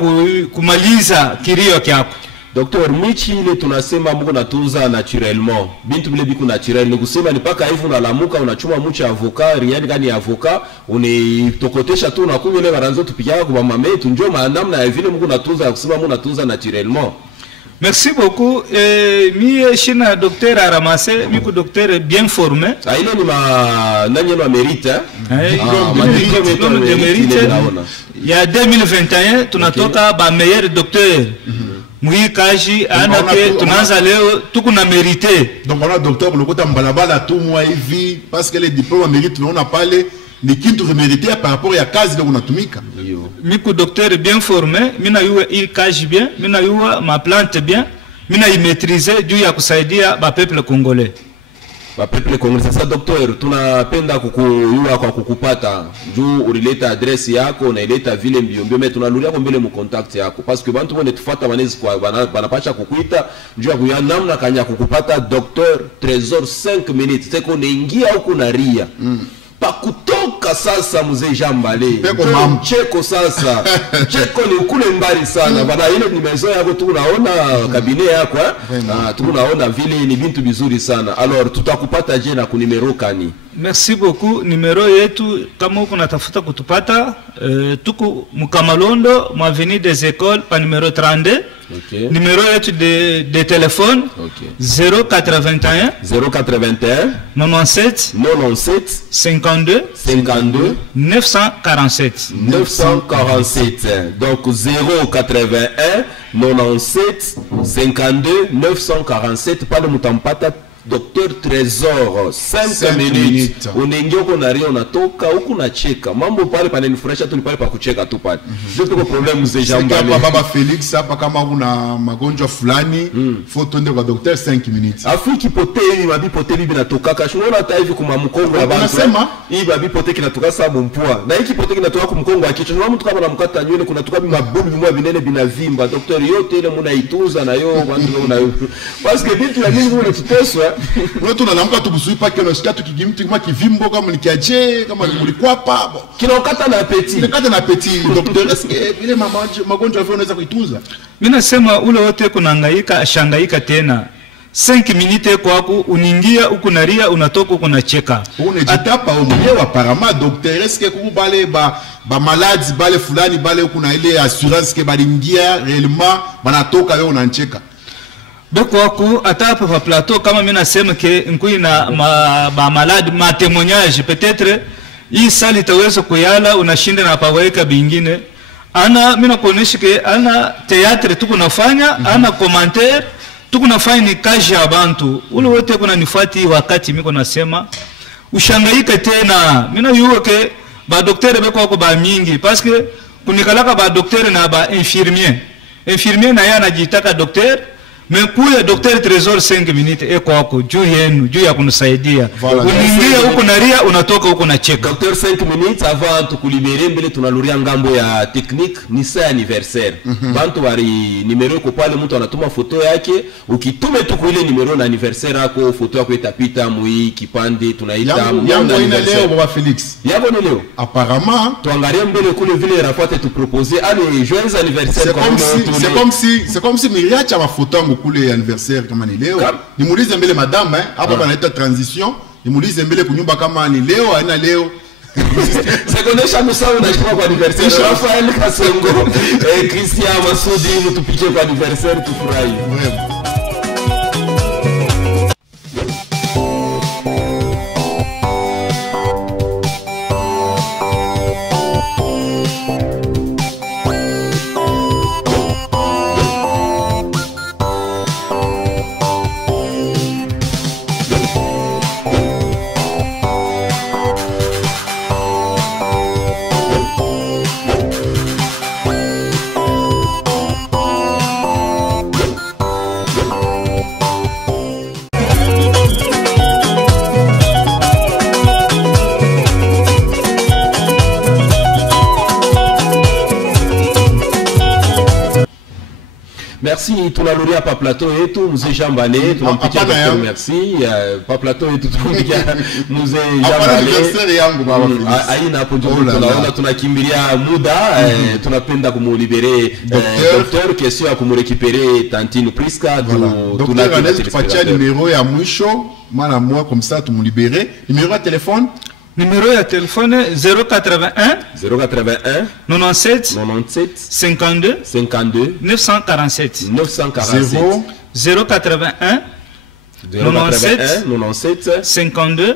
kumaliza kilio kyako. Docteur, michi ile tunasema Mungu natunza naturellement. Bintu bile biku naturel. Ni kusema ni paka hivi unalamuka unachuma mchi avocat, riani gani avocat, unitokotesha tu unakunywa ile baranzo tupikia kwa mama yetu njoo maandamna ya vile Mungu natunza ya kusema Mungu natunza naturellement. Merci beaucoup. Mie shina docteur Aramase, miko docteur bien formé. Ile ni nani no mérite diplôme de mérite. Ya 2021 tunatoka ba meilleur docteur. Mui kaji anake tunaanza leo tuko na mérité. Donc voilà docteur lokota mbalabala tout moi hivi parce que les diplômes mérite on a parlé ni kitu mérité par rapport ya kazi ndio unatumika. Miko docteur bien formé, mina yua il kaji bien, mina yua ma plante bien, mina y maîtriser juu ya kusaidia ba peuple congolais. Ba peuple congolais. Sasa docteur tunapenda kukuyua kwa kukupata juu ulileta adresse yako unaileta vile mbio mais tunalulia kwa mbele mu contact yako parce que bantu wone tufuata wanezi kwa banapasha kukuita juu ya kuya namna kanya kukupata Dr. Trésor 5 minutes seko unaingia huko na ria pakutoka sasa mzee Jambale cheko sasa cheko ni ukule mbali sana bana ile ni maison yako tunaona kabine yako tunaona vile ni bintu bizuri sana. Alors tutakupata je na ku numero kani? Merci beaucoup. Numero yetu kama uko natafuta kutupata tuko Mukamalondo mu avenue des Écoles pa numero 32. Okay. Numéro de téléphone 081 97 52 947. Donc 081 97 52 947. Pas de mutampata Docteur Trésor 5 minutes unengioko na rio natoka huku na cheka mambo pale pananifurahisha tu, ni pale pa kucheka tu pale. Ndio tuko problem mzee Jambale. Hapa baba Felix hapa kama una magonjwa fulani foto ndio kwa docteur 5 minutes. Afiki pote hivi mabi pote bibi natoka kasho unaona hata hivi kuma mkongo ya bantu. Unasema hii babi pote kinatoka sababu mpua. Na hiki pote kinatoka kwa mkongo wa kichwa. Unaona mtu kama anamkata nywele kuna tuka mabubu mwa binene binavimba. Docteur yote ile mnaitunza na yo watu na yo. Parce que vitu la mingi mnatuteswa. Wewe unalamka tu busui pa kile shika tu kigimtu kama kivimbo kama nikiaje kama mlikwapa kinakata na apeti. Kinakata na apeti docteur est ile magonjwa vile unaweza kuitunza. Mimi nasema ule wote kunahangaika ashangaika tena 5 minutes kwako uningia huko naria unatoka huko nacheka. Unajitapa mwenyewe apparemment docteur est que kubale ba malades bale fulani bale huko na ile assurance ke balingia réellement banatoka wewe unacheka. Beko atapa pa plateau kama mimi nasema ke nkui na ba malade ma témoignage peut-être hii sali taweza kuyala unashinda na paweka bingine ana mimi nakuonesha ke ana théâtre tuko nafanya ana commentaire tuko nafanya ni kazi ya bantu ule wote kuna nifuati wakati mimi nasema ushangaika tena mimi najua ke ba docteur beko ba mingi parce que kunikalaka ba docteur na ba infirmier na yana jitaka docteur. Mais pour le docteur Trésor 5 minutes kwako juu yenu juu ya kunisaidia uningia huko naria unatoka huko na cheka. Docteur 5 minutes avant tukulibere mbele tunaluria ngambo ya technique ni sa anniversaire. Bantu wari numero iko pale mtu anatuma foto yake ukitume tu ile numero na anniversaire yako foto yako itapita mui kipande tunaita yango ina leo baba Felix. Yako ni leo. Apparemment tuangalia mbele kule vile rafuate tu proposer allez joyeux anniversaire c'est comme si miriacha mafoto kule anniversaire kama ni leo nimuulize mbele madame hapa banaita transition nimuulize mbele kunyumba kama ni leo haina leo sekonesha msao na kwa anniversaire Rafael Kasongo Christian Masudi mtupike kwa anniversaire tufurahi vraiment. Merci, tunaloria pa plateau yetu mzee Jambale tunampikia docteur merci pa plateau yetu tunampikia mzee Jambale anniversaire yangu baba Felix aina hapo ndio tunaona tunakimbilia muda tunapenda kumulibere docteur question ya kumrekipere Tantine Priska tunapatia numero ya mwisho mara moja comme ça tumulibere numero ya telefone. Numéro de téléphone 081 97 52 947 081 97 52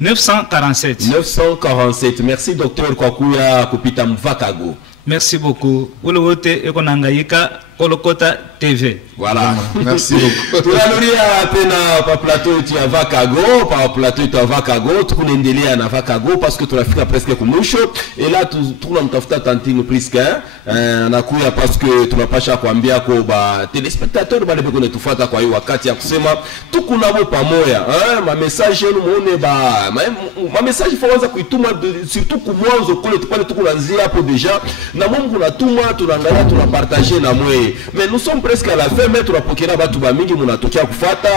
947. Merci docteur Kwakuya kupita Mvakago. Merci beaucoup. Ule wote ekonangaika Kolokota TV. Voilà. Merci beaucoup. Tunaluria tena pa plateau tu ya Vakago, pa plateau tu ya Vakago, tukuendelea na Vakago parce que tunafika presque kumwisho et là tunamtafuta Tantine Priska anakuya parce que tunapasha kuambia kwa ba telespectateur bale beko netufuata kwa hiyo wakati ya kusema tukunabo pamoja ma message yenu muone ba ma message faut kuituma surtout kumwanzo kule tukale tukuanzia hapo deja na Mungu natuma tunaangalia tunapartager na mwe. Mais nous sommes presque à la fin, mais tunapokea watu ba mingi mnatokea kufuata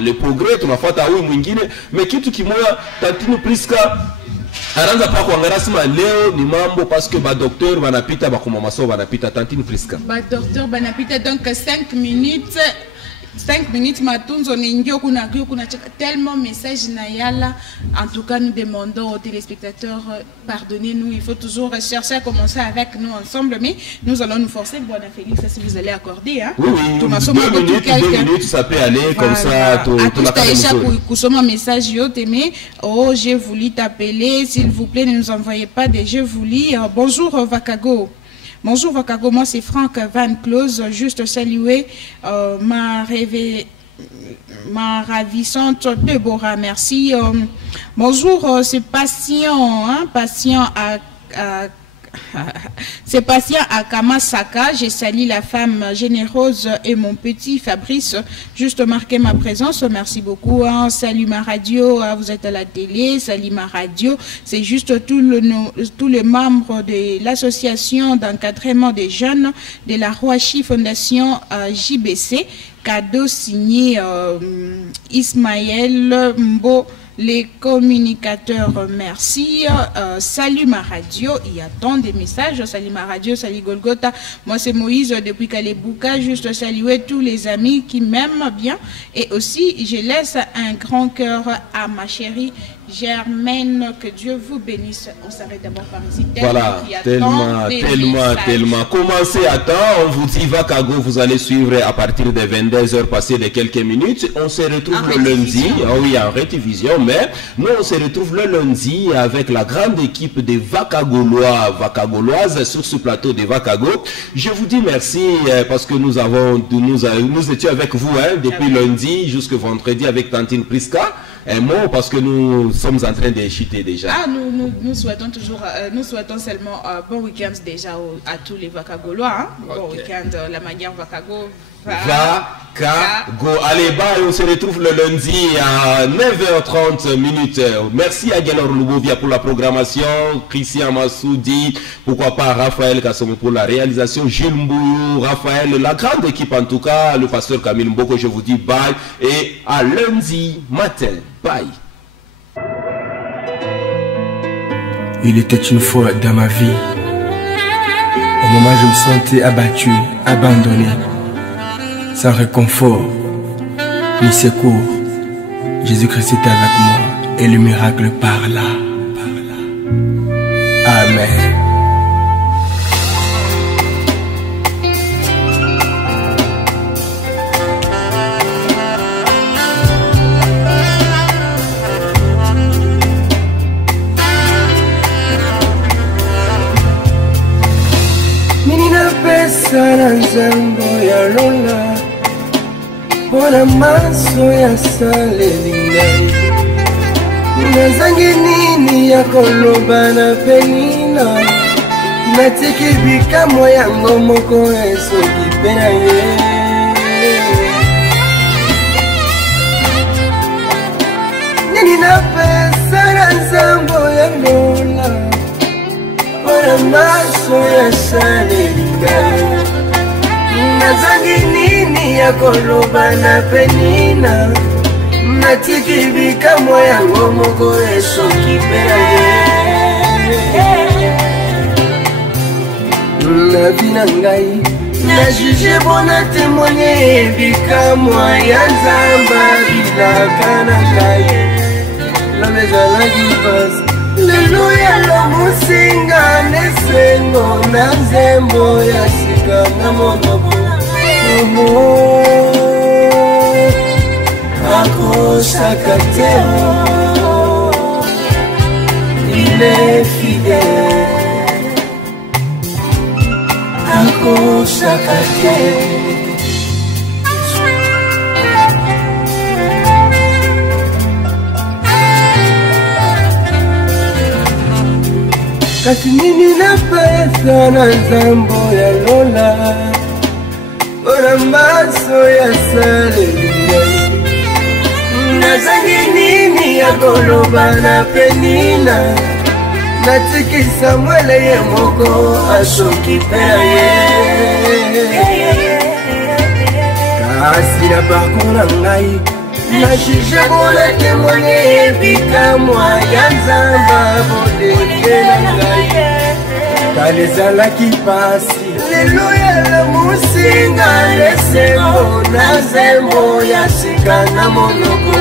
le progrès tunafuata huyu mwingine mais kitu kimoja Tantine Priska Aranza pa kuangara sima leo ni mambo parce que ba docteur banapita ba kumamaso banapita Tantine Priska. Ba docteur banapita donc 5 minutes. 5 minutes matunzo ningio kuna tellement message na yala. En tout cas, nous demandons aux téléspectateurs pardonnez-nous, il faut toujours chercher à commencer avec nous ensemble, mais nous allons nous forcer. Bon, Félix, si vous allez accorder, hein. Oui, 2 minutes, ça peut aller comme ça. Tout un message, mais oh, je voulu t'appeler, s'il vous plaît, ne nous envoyez pas des je voulu. Bonjour Vakago. Bonjour Vakago, moi c'est Franck Van Close, juste saluer ma ravissante Deborah, merci. Bonjour, c'est patient, hein, patient c'est patient à Kamasaka. J'ai sali la femme généreuse et mon petit Fabrice. Juste marquer ma présence. Merci beaucoup. Hein. Salut ma radio. Vous êtes à la télé. Salut ma radio. C'est juste tous les membres de l'association d'encadrement des jeunes de la Rouachi Fondation JBC. Cadeau signé Ismaël Mbo. Les communicateurs, merci. Salut ma radio. Il y a tant de messages. Salut ma radio, salut Golgotha. Moi c'est Moïse depuis Kalebouka. Juste saluer tous les amis qui m'aiment bien. Et aussi, je laisse un grand cœur à ma chérie Germaine. Que Dieu vous bénisse. On s'arrête d'abord par ici. Voilà, tellement. Commencez à temps. On vous dit Vakago, vous allez suivre à partir de 22h passées de quelques minutes. On se retrouve le lundi. Ah oui, en rédivision. Mais nous, on se retrouve le lundi avec la grande équipe des Vakagoloises sur ce plateau de Vakago. Je vous dis merci parce que nous étions avec vous depuis lundi jusqu'à vendredi avec Tantine Priska. Un mot parce que nous sommes en train de chuter déjà. Nous souhaitons toujours, nous souhaitons seulement bon week-end déjà à tous les Vakagolois. Hein? Bon week-end, la manière Vakago. Vakago. Allez, bye, on se retrouve le lundi à 9h30 minutes. Merci à Guénor Lubovia pour la programmation, Christian Massoudi, pourquoi pas Raphaël Kassomo pour la réalisation, Jules Mbouyou, Raphaël, la grande équipe en tout cas, le pasteur Camille Mboko, je vous dis bye et à lundi matin. Bye. Il était une fois dans ma vie, au moment où je me sentais abattu, abandonné, sans réconfort ni secours. Jésus-Christ était avec moi et le miracle par là. Amen. Sana nzambo ya lola Pona maso ya saleli ngai Nazangi nini ya koloba na penina Natiki bikamo yango moko esoki pena ye Nini na pesa na nzambo ya lola Pona maso ya saleli ngai Nazangi nini ya koloba na penina Natiki bikamo yango moko esoki pena ye Na vina ngai Na juge bona témoigner bikamo ya nzamba bilaka na ngai La mezalaki pasi Lelo ya lomusinga nesengo na nzembo ya sika na monobo Akosaka te Il est fidèle Akosaka te Kasi nini na pesa na nzambo ya lola Ora maso ya saleli ngai Nazangi nini ya koloba na penina Natiki Samuele ye moko asoki pena ye Kasi na parcours na ngai Najije bona témoigner bikamwa ya nzamba bodenge na ngai kalezalaki pasi lelo ya musinga lesengo na zembo ya sika na monoko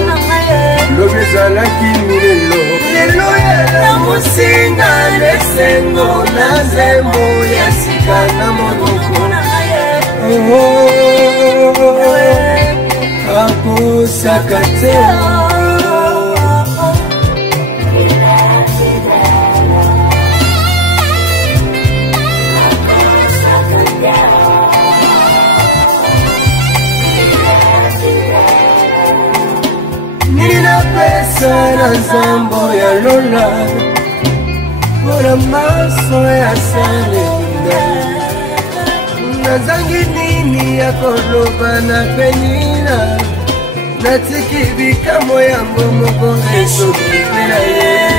lobi ezalaki milelo lelo ya musinga lesengo na zembo ya sika na monoko akosaka te ninapesa na nzambo ya lola mpona maso ya salenga nazangi nini ya koloba na penina natiki bikamwa yango moko esokipela ye